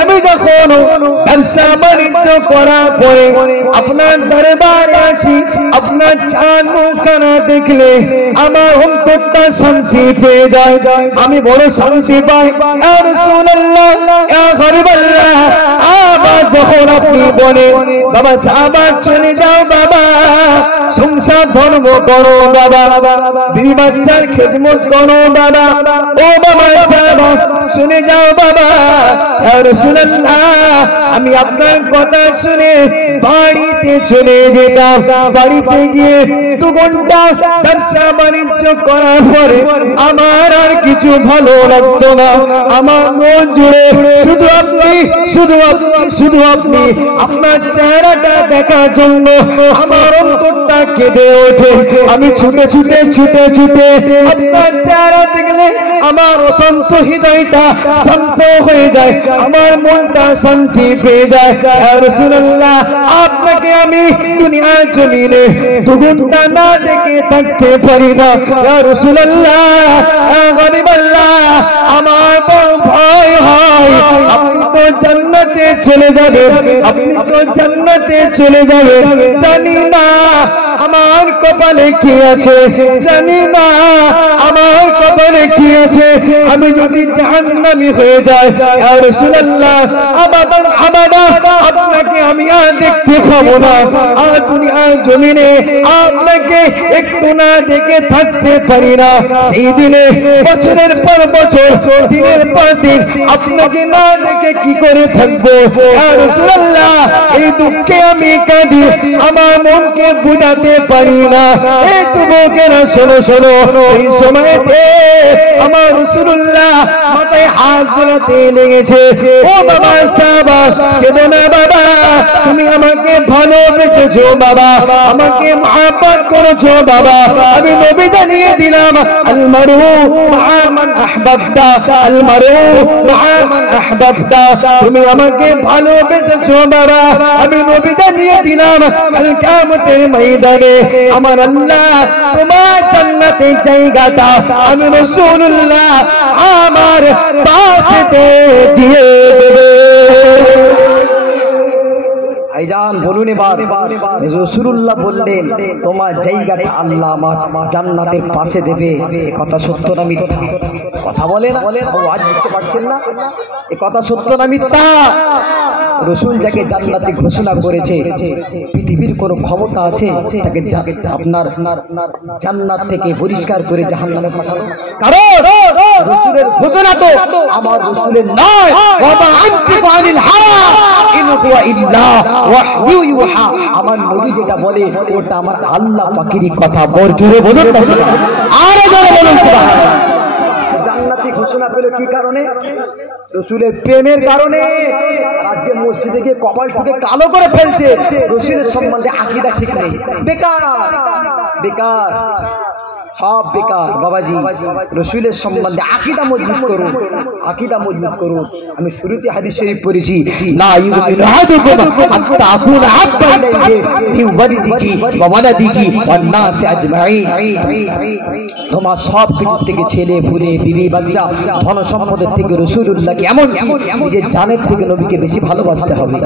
আমি যখন ব্যবসা বাণিজ্য করার পরে আপনার দরবারে আসি, আপনার চাঁদ মুখখানা দেখলে আমার অন্তরটা শান্তি পেয়ে যায়, আমি বড় শান্তি পাই। ইয়া রাসূলুল্লাহ, ইয়া হাবিবাল্লাহ, আবার যখন আপনি বলে বাবা সাহাবা চলে যাও বাবা, সংসার ধর্ম করো বাবা, বিবি বাচ্চার খেদমত করো বাবা, ও বাবা সাহাবা চলে যাও বাবা, ইয়া রাসূলুল্লাহ, আমি আপনার কথা শুনে বাড়িতে চলে যেতাম। বাড়িতে গিয়ে 2 ঘন্টা ব্যবসা বাণিজ্য করার পরে আমার আর কিছু ভালো লাগতো না, আমার মন জুড়ে শুধু আপনি আপনার চেহারাটা দেখার জন্য আমার অন্তরটা কেঁদে ওঠে। আমি ছুটে আপনার চেহারা দেখলে আমার অশান্ত হৃদয়টা শান্ত হয়ে যায়, আমার মনটা শান্তি পেয়ে যায়। ইয়া রাসূলুল্লাহ, আপনাকে আমি দুনিয়ার জমিনে 2 ঘন্টা না দেখে থাকতে পারি না। ইয়া রাসূলুল্লাহ, ইয়া হাবিবাল্লাহ, আমার বড় ভয় হয়, আপনি তো জান্নাতে চলে যাবেন, আপনি তো জান্নাতে চলে যাবেন, জানি না আমার কপালে কি আছে, জানি না আমার কপালে কি আছে, আমি যদি জাহান্নামী হয়ে যাই, ইয়া রাসূলুল্লাহ, আবাদান আবাদা আপনাকে আমি আর দেখতে পাবো না, আর দুনিয়ার জমিনে আপনাকে একটু না দেখে থাকতে পারি না। সেই দিনে বছরের পর বছর, দিনের পর দিন আপনাকে না দেখে কি করে থাকবো? ইয়া রাসূলুল্লাহ, এই দুঃখে আমি কাঁদি, আমার মনকে বুঝাতে পারি না। এই যুবকেরা শোনো শোনো, এই সময়তে আমার রাসূলুল্লাহ মাথায় হাত বোলাতে লেগেছে। ও বাবা সাহাবা, কেঁদো না বাবা, তুমি আমাকে ভালোবেসেছো বাবা, আমাকে মহব্বত করেছো বাবা, আমি নবী জানিয়ে দিলাম, আল মারু মা মান আহবাবতা, আল মারু মা মান আহবাবতা, তুমি আমাকে ভালোবেসেছো বাবা, আমি নবী জানিয়ে দিলাম, কাল কিয়ামতের ময়দানে আমার আল্লাহ তোমার জান্নাতে জায়গাটা আমি রাসূলুল্লাহ আমার পাশেতে দিয়ে দেবে। ভাইজান বলুন এবার, রাসূলুল্লাহ বললেন তোমার জায়গাটা আল্লাহ আমার জান্নাতের পাশে দেবে। কথা সত্য না মিথ্যা? কথা বলে না, আজ বুঝতে পারছেন না এ কথা সত্য না মিথ্যা? রসুল যাকে জান্নাতি ঘোষণা করেছে পৃথিবীর কোনো ক্ষমতা আছে তাকে আপনার জান্নাত থেকে পরিষ্কার করে জাহান্নামে পাঠানো? কারণ রসুলের ঘোষণা তো আমার রসুলের নয়, ওয়া আনতিকু আনিল হাওয়া ইন হুয়া ইল্লা ওয়াহয়ু ইউহা। আমার নবী যেটা বলে ওটা আমার আল্লাহ পাকেরই কথা। জোরে বলুন না সুবহানাল্লাহ, আরো জোরে বলুন সুবহানাল্লাহ। জান্নাতি ঘোষণা পেল কি কারণে? রসুলের প্রেমের কারণে। আজকে মসজিদে গিয়ে কপালটাকে কালো করে ফেলছে, রসুলের সম্বন্ধে আকীদা ঠিক নেই, বেকার বেকার, সব বেকার বাবাজি। রসুলের সম্বন্ধে আকীদা মজবুত করুন, আকীদা মজবুত করুন। আমি শুরুতে হাদিস শরীফ পড়েছি, লা ইউমিনু আহাদুকুম হাত্তা আকুনা হাব্বা ইলাইহি মিন ওয়ালিদিহি ওয়া ওয়ালাদিহি ওয়ান নাসি আজমাইন। তোমার সব কিছু থেকে, ছেলে ফুলে বিবি বাচ্চা ধন সম্পদের থেকে রাসূলুল্লাহকে এমন নিজের জানের থেকে নবীকে বেশি ভালোবাসতে হবে।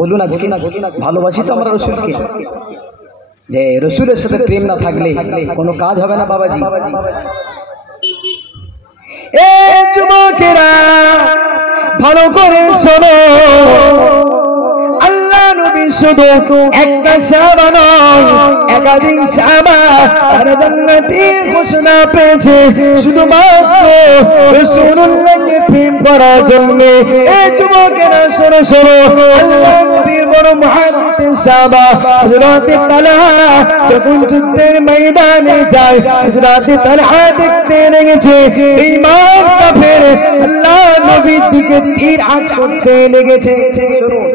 বলুন আজকে না ভালোবাসি তো আমরা রসুলকে। যে রসুলের সাথে প্রেম না থাকলে কোনো কাজ হবে না বাবাজি। এ যুবকেরা ভালো করে শোনো, আল্লাহ নবী শুধু একটা সাহাবা নয়, একাধিক সাহাবা আর জান্নাতের ঘোষণা পেয়েছে শুধুমাত্র রাসূলুল্লাহকে প্রেম করার জন্য। এই যুবকেরা শোনো শোনো, আল্লাহ নবীর বড় মুহাব্বতের সাহাবা হযরত তালহা যখন যুদ্ধের ময়দানে যায়, হযরত তালহা দেখতে লেগেছে ঈমান কাফের আল্লাহ নবীর দিকে তীর আঁচ করতে লেগেছে।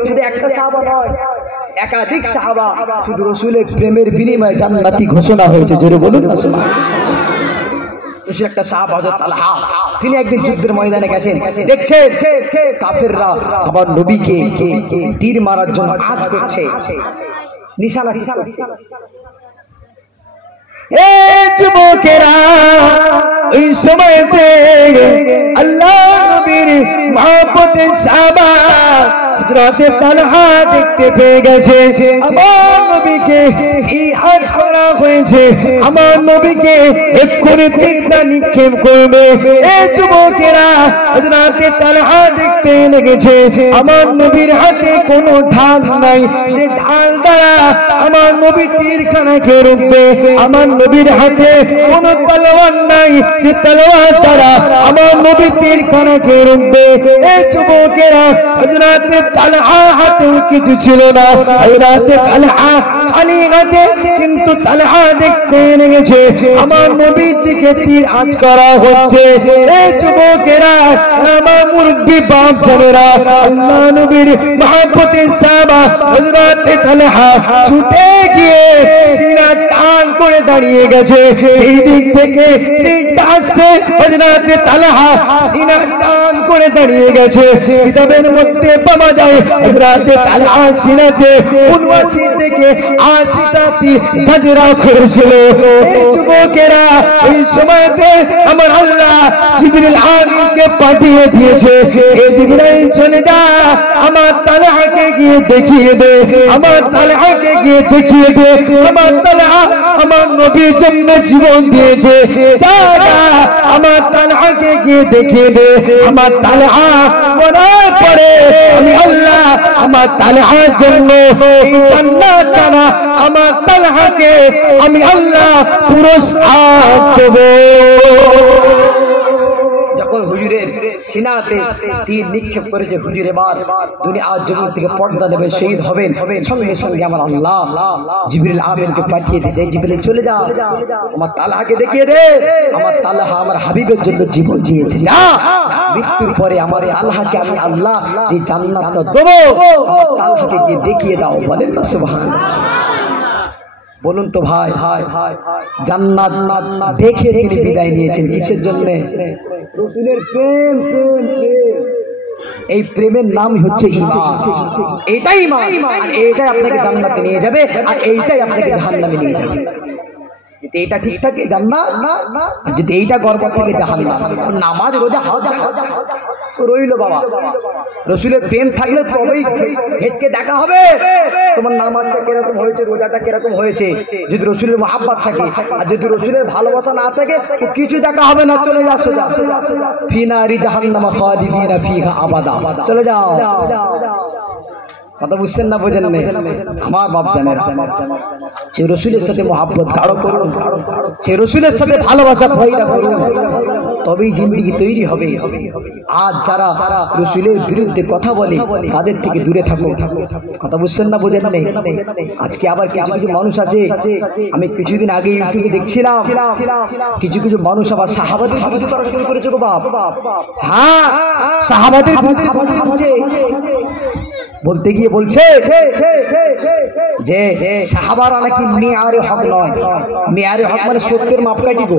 শুধু একটা সাহাবা নয়, একাধিক সাহাবা, শুধু রাসূলের প্রেমের বিনিময়ে জান্নাতি ঘোষণা হয়েছে। জোরে বলুন না সুবহানাল্লাহ। একটা সাহাবা হযরত তালহা, তিনি একদিন যুদ্ধের ময়দানে গেছেন, দেখছেন কাফেররা আবার নবীকে তীর মারার জন্য আঁচ করছে, নিশানা করছে। এ যুবকেরা ওই সময়তে আল্লাহ নবীর মুহাব্বতের সাহাবা হযরত তালহা দেখতে পেয়ে গেছে আমার নবীকে এই আঁচ করা হয়েছে, আমার নবীকে এক্ষুনি তীরটা নিক্ষেপ করবে। এ যুবকেরা হযরত তালহা দেখতে লেগেছে আমার নবীর হাতে কোনো ঢাল নাই, যে ঢাল দ্বারা আমার নবী তীরখানাকে রুখবে। আমার নবীর হাতে কোন তলোয়ার নাই, যে তলোয়ার দ্বারা আমার নবী তীরখানাকে রুখবে। এই যুবকেরা হযরত তালহা হাতেও কিছু ছিল না, হযরত তালহা খালি হাতে, কিন্তু তালহা দেখতে লেগেছে আমার নবীর দিকে তীর আঁচ করা হচ্ছে। এই যুবকেরা আমার মুরব্বি বাপ জানেরা, আল্লাহ নবীর মুহাব্বতের সাহাবা হযরত তালহা ছুটে গিয়ে সিনা টান করে দাঁড়িয়ে গেছে। এই দিক থেকে তীরটা আসছে, হযরত তালহা সিনা টান করে দাঁড়িয়ে গেছে। কিতাবের মধ্যে পাওয়া যায় হযরত তালহা সিনাতে ৭৯ থেকে ৮০টা তীর ঝাঁঝরা করেছিল। এই যুবকেরা এই সময়তে আমার আল্লাহ জিবরিল আমিনকে পাঠিয়ে দিয়েছে, এই জিবরাইল চলে যা আমার তালহাকে গিয়ে দেখিয়ে দে, আমার তালহাকে গিয়ে দেখিয়ে দে, আমার তালহা আমার নবীর জন্য জীবন দিয়েছে, যা আমার তালহাকে গিয়ে দেখিয়ে দে। আমার তালহা মরার পরে আমি আল্লাহ আমার তালহার জন্য জান্নাত দ্বারা আমার তালহাকে আমি আল্লাহ পুরস্কার দেব। যখন হুজুরের সিনাতে তীর নিক্ষেপ করেছে, হুজুর এবার দুনিয়া আজ জমিন থেকে পর্দা দেবে, শহীদ হবেন, সঙ্গে সঙ্গে আমার আল্লাহ জিবরিল আমিনকে পাঠিয়ে দিয়েছে, জিবরিল চলে যা আমার তালহাকে দেখিয়ে দে, আমার তালহা আমার হাবিবের জন্য জীবন দিয়েছে, যা মৃত্যুর পরে আমার আল্লাহকে আমি আল্লাহ যে জান্নাতটা দেবো, আমার তালহাকে গিয়ে দেখিয়ে দাও। বলেন না সুবহানাল্লাহ। বলুন তো ভাই, জান্নাত দেখে তিনি বিদায় নিয়েছেন কিসের জন্য? রাসূলের প্রেম। এই প্রেমের নাম হচ্ছে ঈমান। এটাই ঈমান, আর এইটাই আপনাকে জান্নাতে নিয়ে যাবে, আর এইটাই আপনাকে জাহান্নামে নিয়ে যাবে। এইটা ঠিক থাকে জান্নাত, আর যদি এইটা গর্ব থেকে জাহান্নাম। নামাজ রোজা রইল বাবা, রাসূলের প্রেম থাকলে তবেই হেডকে দেখা হবে তোমার নামাজটা কিরকম হয়েছে, রোজাটা কিরকম হয়েছে। যদি রাসূলের মুহাব্বত থাকে, আর যদি রাসূলের ভালোবাসা না থাকে তো কিছু দেখা হবে না। চলে যা সোজা ফি নারি জাহান্নাম খালিদিনা ফিহা আবাদা, চলে যাও। কথা বুঝছেন না বোঝেন না? আমার বাপ জানেন সে রসুলের সাথে মহাব্বত গাঢ় করুন, সে রসুলের সাথে ভালোবাসা পয়দা করুন, তবেই জিন্দেগি তৈরি হবে। আজ যারা রসুলের বিরুদ্ধে কথা বলে তাদের থেকে দূরে থাকো। কথা বুঝছেন না বোঝেন না? আজকে আবার কিছু কিছু মানুষ আছে, আমি কিছুদিন আগে ইউটিউবে দেখছিলাম কিছু কিছু মানুষ আবার সাহাবাদের বিরুদ্ধে করা শুরু করেছে গো বাপ। হ্যাঁ, সাহাবাদের বিরুদ্ধে কথা বলছে, বলতে গিয়ে বলছে যে সাহাবারা নাকি মেয়ারে হক নয়। মেয়ারে হক মানে সত্যের মাপকাঠি গো,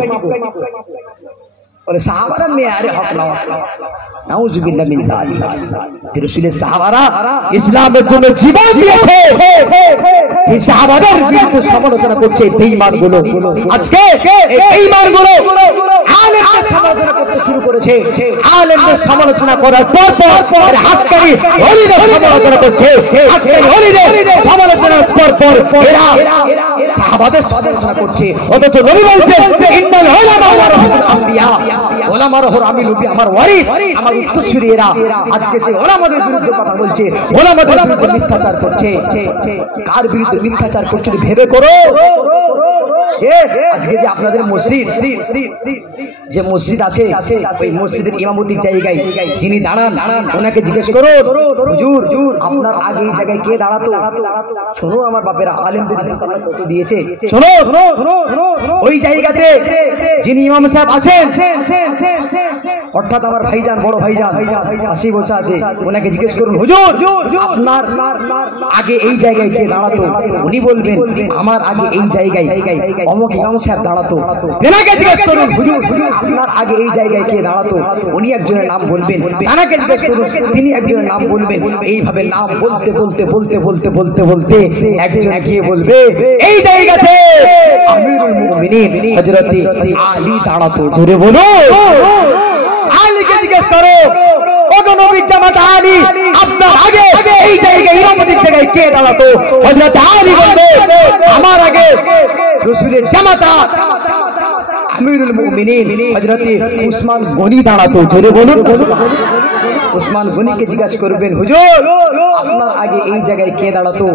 বলে সাহাবারা মেয়ারে হক নয়। নাউজুবিল্লাহ মিন যালিক। রাসূলের সাহাবারা ইসলামের জন্য জীবন দিয়েছে, সেই সাহাবাদের বিরুদ্ধে সমালোচনা করছে বেঈমানগুলো। আজকে এই বেঈমানগুলো আলেমদের সমালোচনা করতে শুরু করেছে। আলেমদের সমালোচনা করার পর পর হাক্কানি ওলিদের সমালোচনা করছে। হাক্কানি ওলিদের সমালোচনার পর এরা সাহাবাদের সমালোচনা করছে। অথচ নবী বলছেন ইন্নাল উলামা ওয়ারাসাতুল আম্বিয়া, ওলামার হলো আমি নবী আমার ওয়ারিস, আমার উত্তরসূরি এরা। আজকে সেই ওলামাদের বিরুদ্ধে কথা বলছে, ওলামাদের বিরুদ্ধে মিথ্যাচার করছে। কার বিরুদ্ধে মিথ্যাচার করছে ভেবে করো। যে আজকে যে আপনাদের মসজিদ, যে মসজিদ আছে ওই মসজিদের ইমামতির জায়গায় যিনি দাঁড়ান ওনাকে জিজ্ঞেস করো হুজুর আপনার আগে এই জায়গায় কে দাঁড়াতো? শোনো আমার বাপেরা, আলেমদের কত দিয়েছে শোনো। ওই জায়গাতে যিনি ইমাম সাহেব আছেন, অর্থাৎ আমার ভাইজান, বড় ভাইজান আসি বসে আছে, ওনাকে জিজ্ঞেস করুন হুজুর আপনার আগে এই জায়গায় কে দাঁড়াতো? উনি বলবেন আমার আগে এই জায়গায় অমুক ইমাম সাহেব দাঁড়াতো। তেনাকে জিজ্ঞেস করুন হুজুর আপনার আগে এই জায়গায় কে দাঁড়াতো? উনি একজনের নাম বলবেন। তেনাকে জিজ্ঞেস করুন, তিনি একজনের নাম বলবেন। এইভাবে নাম বলতে বলতে বলতে বলতে বলতে বলতে একজন গিয়ে বলবে এই জায়গাতে আমিরুল মুমিনিন হযরত আলী দাঁড়াতো। জোরে বলো। আলীকে জিজ্ঞেস করো ওগো নবীর জামাত আলী আপনার আগে এই জায়গায় ইমামতির জায়গায় কে দাঁড়াতো? হযরত আলী বলবে আমার আগে রাসূলের জামাতা আমিরুল মুমিনিন হযরত উসমান গনি দাঁড়াতো। জোরে বলুন। উসমান গনিকে জিজ্ঞাসা করবেন হুজুর আপনার আগে এই জায়গায় কে দাঁড়াতো?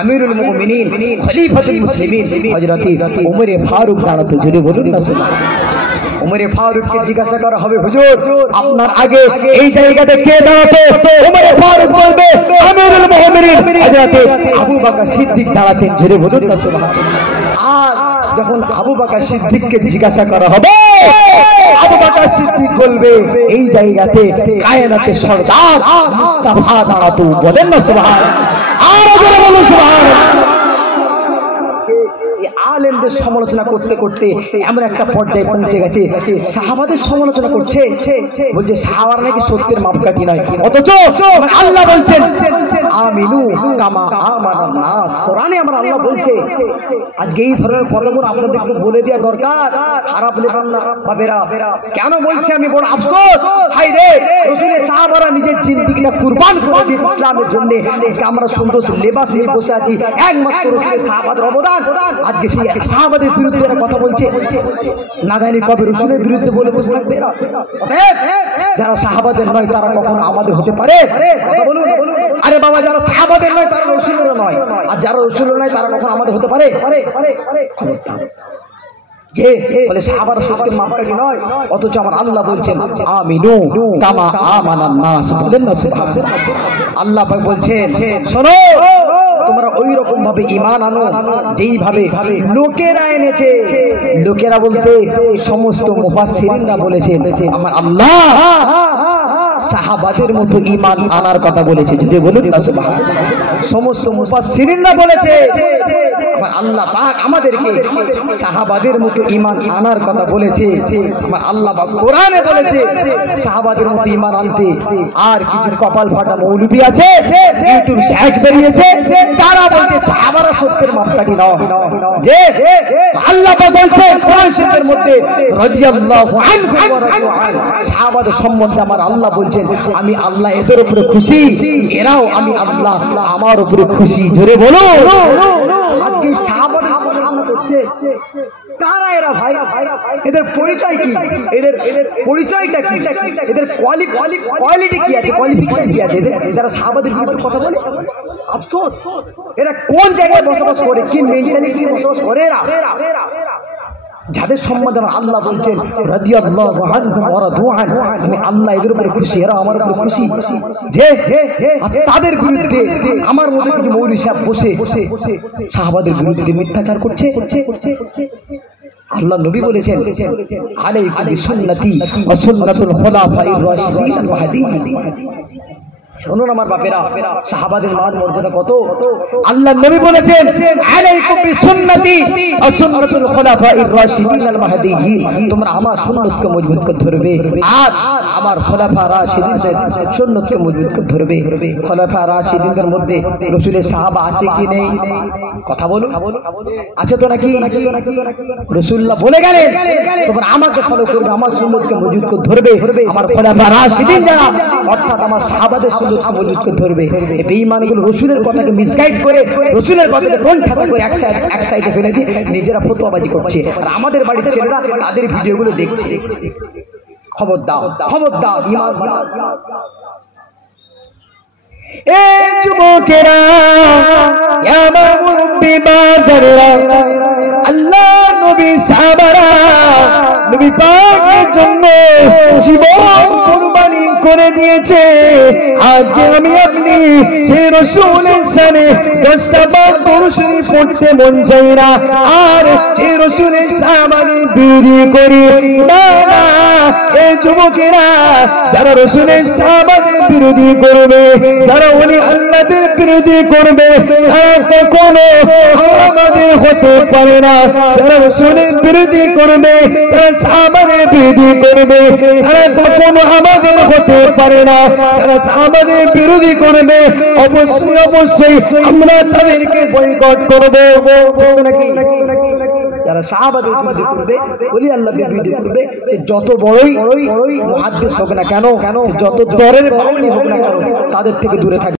আমিরুল মুমিনিন খলিফাতুল মুসলিমিন হযরত ওমর ফারুক দাঁড়াতো। জোরে বলুন না সুবহানাল্লাহ। ওমরে ফারুককে জিজ্ঞাসা করা হবে হুজুর আপনার আগে এই জায়গাতে কে দাঁড়াতো? ওমরে ফারুক বলবে আমিরুল মুমিনিন হযরত আবু বকর সিদ্দিক দাঁড়াতেন। জোরে বলুন না সুবহানাল্লাহ। আর যখন আবু বকর সিদ্দিককে জিজ্ঞাসা করা হবে আবু বকর সিদ্দিক বলবে এই জায়গাতে কায়নাতের সরদার মুস্তাফা দাঁড়াতো। বলেন না সুবহানাল্লাহ। আর জোরে বলুন সুবহানাল্লাহ। আলেমদের সমালোচনা করতে করতে এমন একটা পর্যায়ে পৌঁছে গেছে সাহাবাদের সমালোচনা করছে, বলছে সাহাবারা নাকি সত্যের মাপকাঠি নয়। অথচ আল্লাহ বলছেন আমিনু কামা আমানান নাস। কোরআনে আমার আল্লাহ বলছে। আজকে এই ধরনের কথাগুলো আপনাদের একটু বলে দেওয়া দরকার। খারাপ নেবেন না বাবেরা। কেন বলছি আমি, বড় আফসোস হাই রে রাসূলের সাহাবারা নিজের জিন্দেগিটা কুরবান করে দিয়ে ইসলামের জন্য আজকে আমরা সুন্দর লেবাস নিয়ে বসে আছি। একমাত্র রাসূলের সাহাবাদের অবদান। আজকে সেই সাহাবাদের বিরুদ্ধে যারা কথা বলছে না জানি কবে রাসূলের বিরুদ্ধে বলে বসে থাকবে এরা। যারা সাহাবাদের নয় তারা কখনো আমাদের হতে পারে? বলুন। আরে বাবা যারা সাহাবাদের নয় তারা রাসূলের নয়, আর যারা রাসূলের নয় তারা কখনো আমাদের হতে পারে? যে বলে সাহাবারা সত্যের মাপকাঠি নয়, অথচ আমার আল্লাহ বলছেন আমিনু কামা আমানান নাস। বলেন না সুবহানাল্লাহ। আল্লাহ পাক বলছেন শোনো তোমরা ওই রকম ভাবে ঈমান আনো যেইভাবে লোকেরা এনেছে। লোকেরা বলতে সমস্ত মুফাসসিরিনরা বলেছেন আমার আল্লাহ সাহাবাদের মতো ঈমান আনার কথা বলেছে। যদি বলুন না সুবহানাল্লাহ। সমস্ত মুফাসসিরিনরা বলেছে আমার আল্লাহ পাক আমাদেরকে সাহাবাদের মতো ঈমান আনার কথা বলেছে। আমার আল্লাহ পাক কোরআনে বলেছে সাহাবাদের মতো ঈমান আনতে। আর কিছু কপাল ফাটা মৌলবি আছে, ইউটিউব শেখ বেরিয়েছে, তারা বলছে সাহাবারা সত্যের মাপকাঠি নয়। যে আল্লাহ পাক বলছে কোরআন শরীফের মধ্যে রাদিয়াল্লাহু আনহু ওয়া রাদু আনহু, সাহাবাদের সম্বন্ধে আমার আল্লাহ বলছেন আমি আল্লাহ এদের উপরে খুশি, এরাও আমি আল্লাহ আমার উপরে খুশি। জোরে বলো। আজকে সাহাবাদের কারা এরা ভাই? এদের পরিচয় কি? এদের পরিচয়টা কি? এদের কোয়ালিটি কি আছে, কোয়ালিফিকেশন কি আছে? যারা সাহাবাদের বিরুদ্ধে কথা বলে, আফসোস। এরা কোন জায়গায় বসবাস করে, কি মেন্টালিটি বসবাস করে এরা? যাদের সম্বন্ধে আল্লাহ বলছেন রাদিয়াল্লাহু আনহুম ওয়া রাদু আনহু, আমি আল্লাহ এদের উপরে খুশি, এরা আমার উপরে খুশি। যে তাদের বিরুদ্ধে আমার মতো কিছু মৌলভী সাহেব বসে সাহাবাদের বিরুদ্ধে মিথ্যাচার করছে। আল্লাহ নবী বলেছেন আলাইকুম বিসুন্নতি ওয়া সুন্নাতুল খুলাফাইর রাশিদিন আল মাহদিয়্যিন। শুনুন আমার বাপেরা, সাহাবাদের মান মর্যাদা কত। আল্লাহ নবী বলেছেন আলাইকুম বিসুন্নতি ওয়া সুন্নাতুল খুলাফাইর রাশিদিন আল মাহদিয়্যিন, তোমরা আমার সুন্নতকে মজবুত করে ধরবে আর আমার খোলাফা রাশিদিনদের সুন্নতকে মজবুত করে ধরবে। খোলাফা রাশিদিনদের মধ্যে রাসূলের সাহাবা আছে কি নেই? কথা বলুন, আছে তো নাকি? রাসূলুল্লাহ বলে গেলেন তোমরা আমাকে ফলো করবে, আমার সুন্নতকে মজবুত করে ধরবে। আমার খোলাফা রাশিদিন যারা, অর্থাৎ আমার সাহাবাদের সুন্নতকে মজবুত করে ধরবে। এই বেঈমানগুলো রাসূলের কথাকে মিসগাইড করে, রাসূলের কথাকে কোন ঠাসা করে এক সাইডে ফেলে দিয়ে নিজেরা ফতোয়াবাজি করছে, আর আমাদের বাড়ির ছেলেরা তাদের ভিডিওগুলো দেখছে। খবরদার, খবরদার, ঈমান এ যুবকেরা, ইয়া মুরব্বি বাজাররা, আল্লাহ নবী সাহাবারা নবী পাকের জন্য জীবন কুরবানি করে দিয়েছে। আজকে আমি আপনি সেই রাসূলের সামনে 10টা বার দরুদ শরীফ পড়তে মন চাই না, আর সেই রাসূলের সাহাবাদের বিরোধী করি না। এই যুবকেরা, যারা রাসূলের সাহাবাদের বিরোধী করবে, যারা উনি আল্লাহদের বিরোধী করবে, তারা কখনো আমাদের হতে পারে না। যারা রাসূলের বিরোধী করবে, তারা সাহাবাদের বিরোধী করবে, তারা কখনো আমাদের হতে পারে না। যারা সাহাবাদের বিরোধী করবে, অবশ্যই অবশ্যই আমরা তাদেরকে বয়কট করব। যারা সাহাবাদের বিরোধী করবে, ওলি আল্লাহর বিরোধী করবে, সে যত বড়ই মুহাদ্দিস হোক না কেন, যত দরের বাউলি হোক না কেন, তাদের থেকে দূরে থাকবে।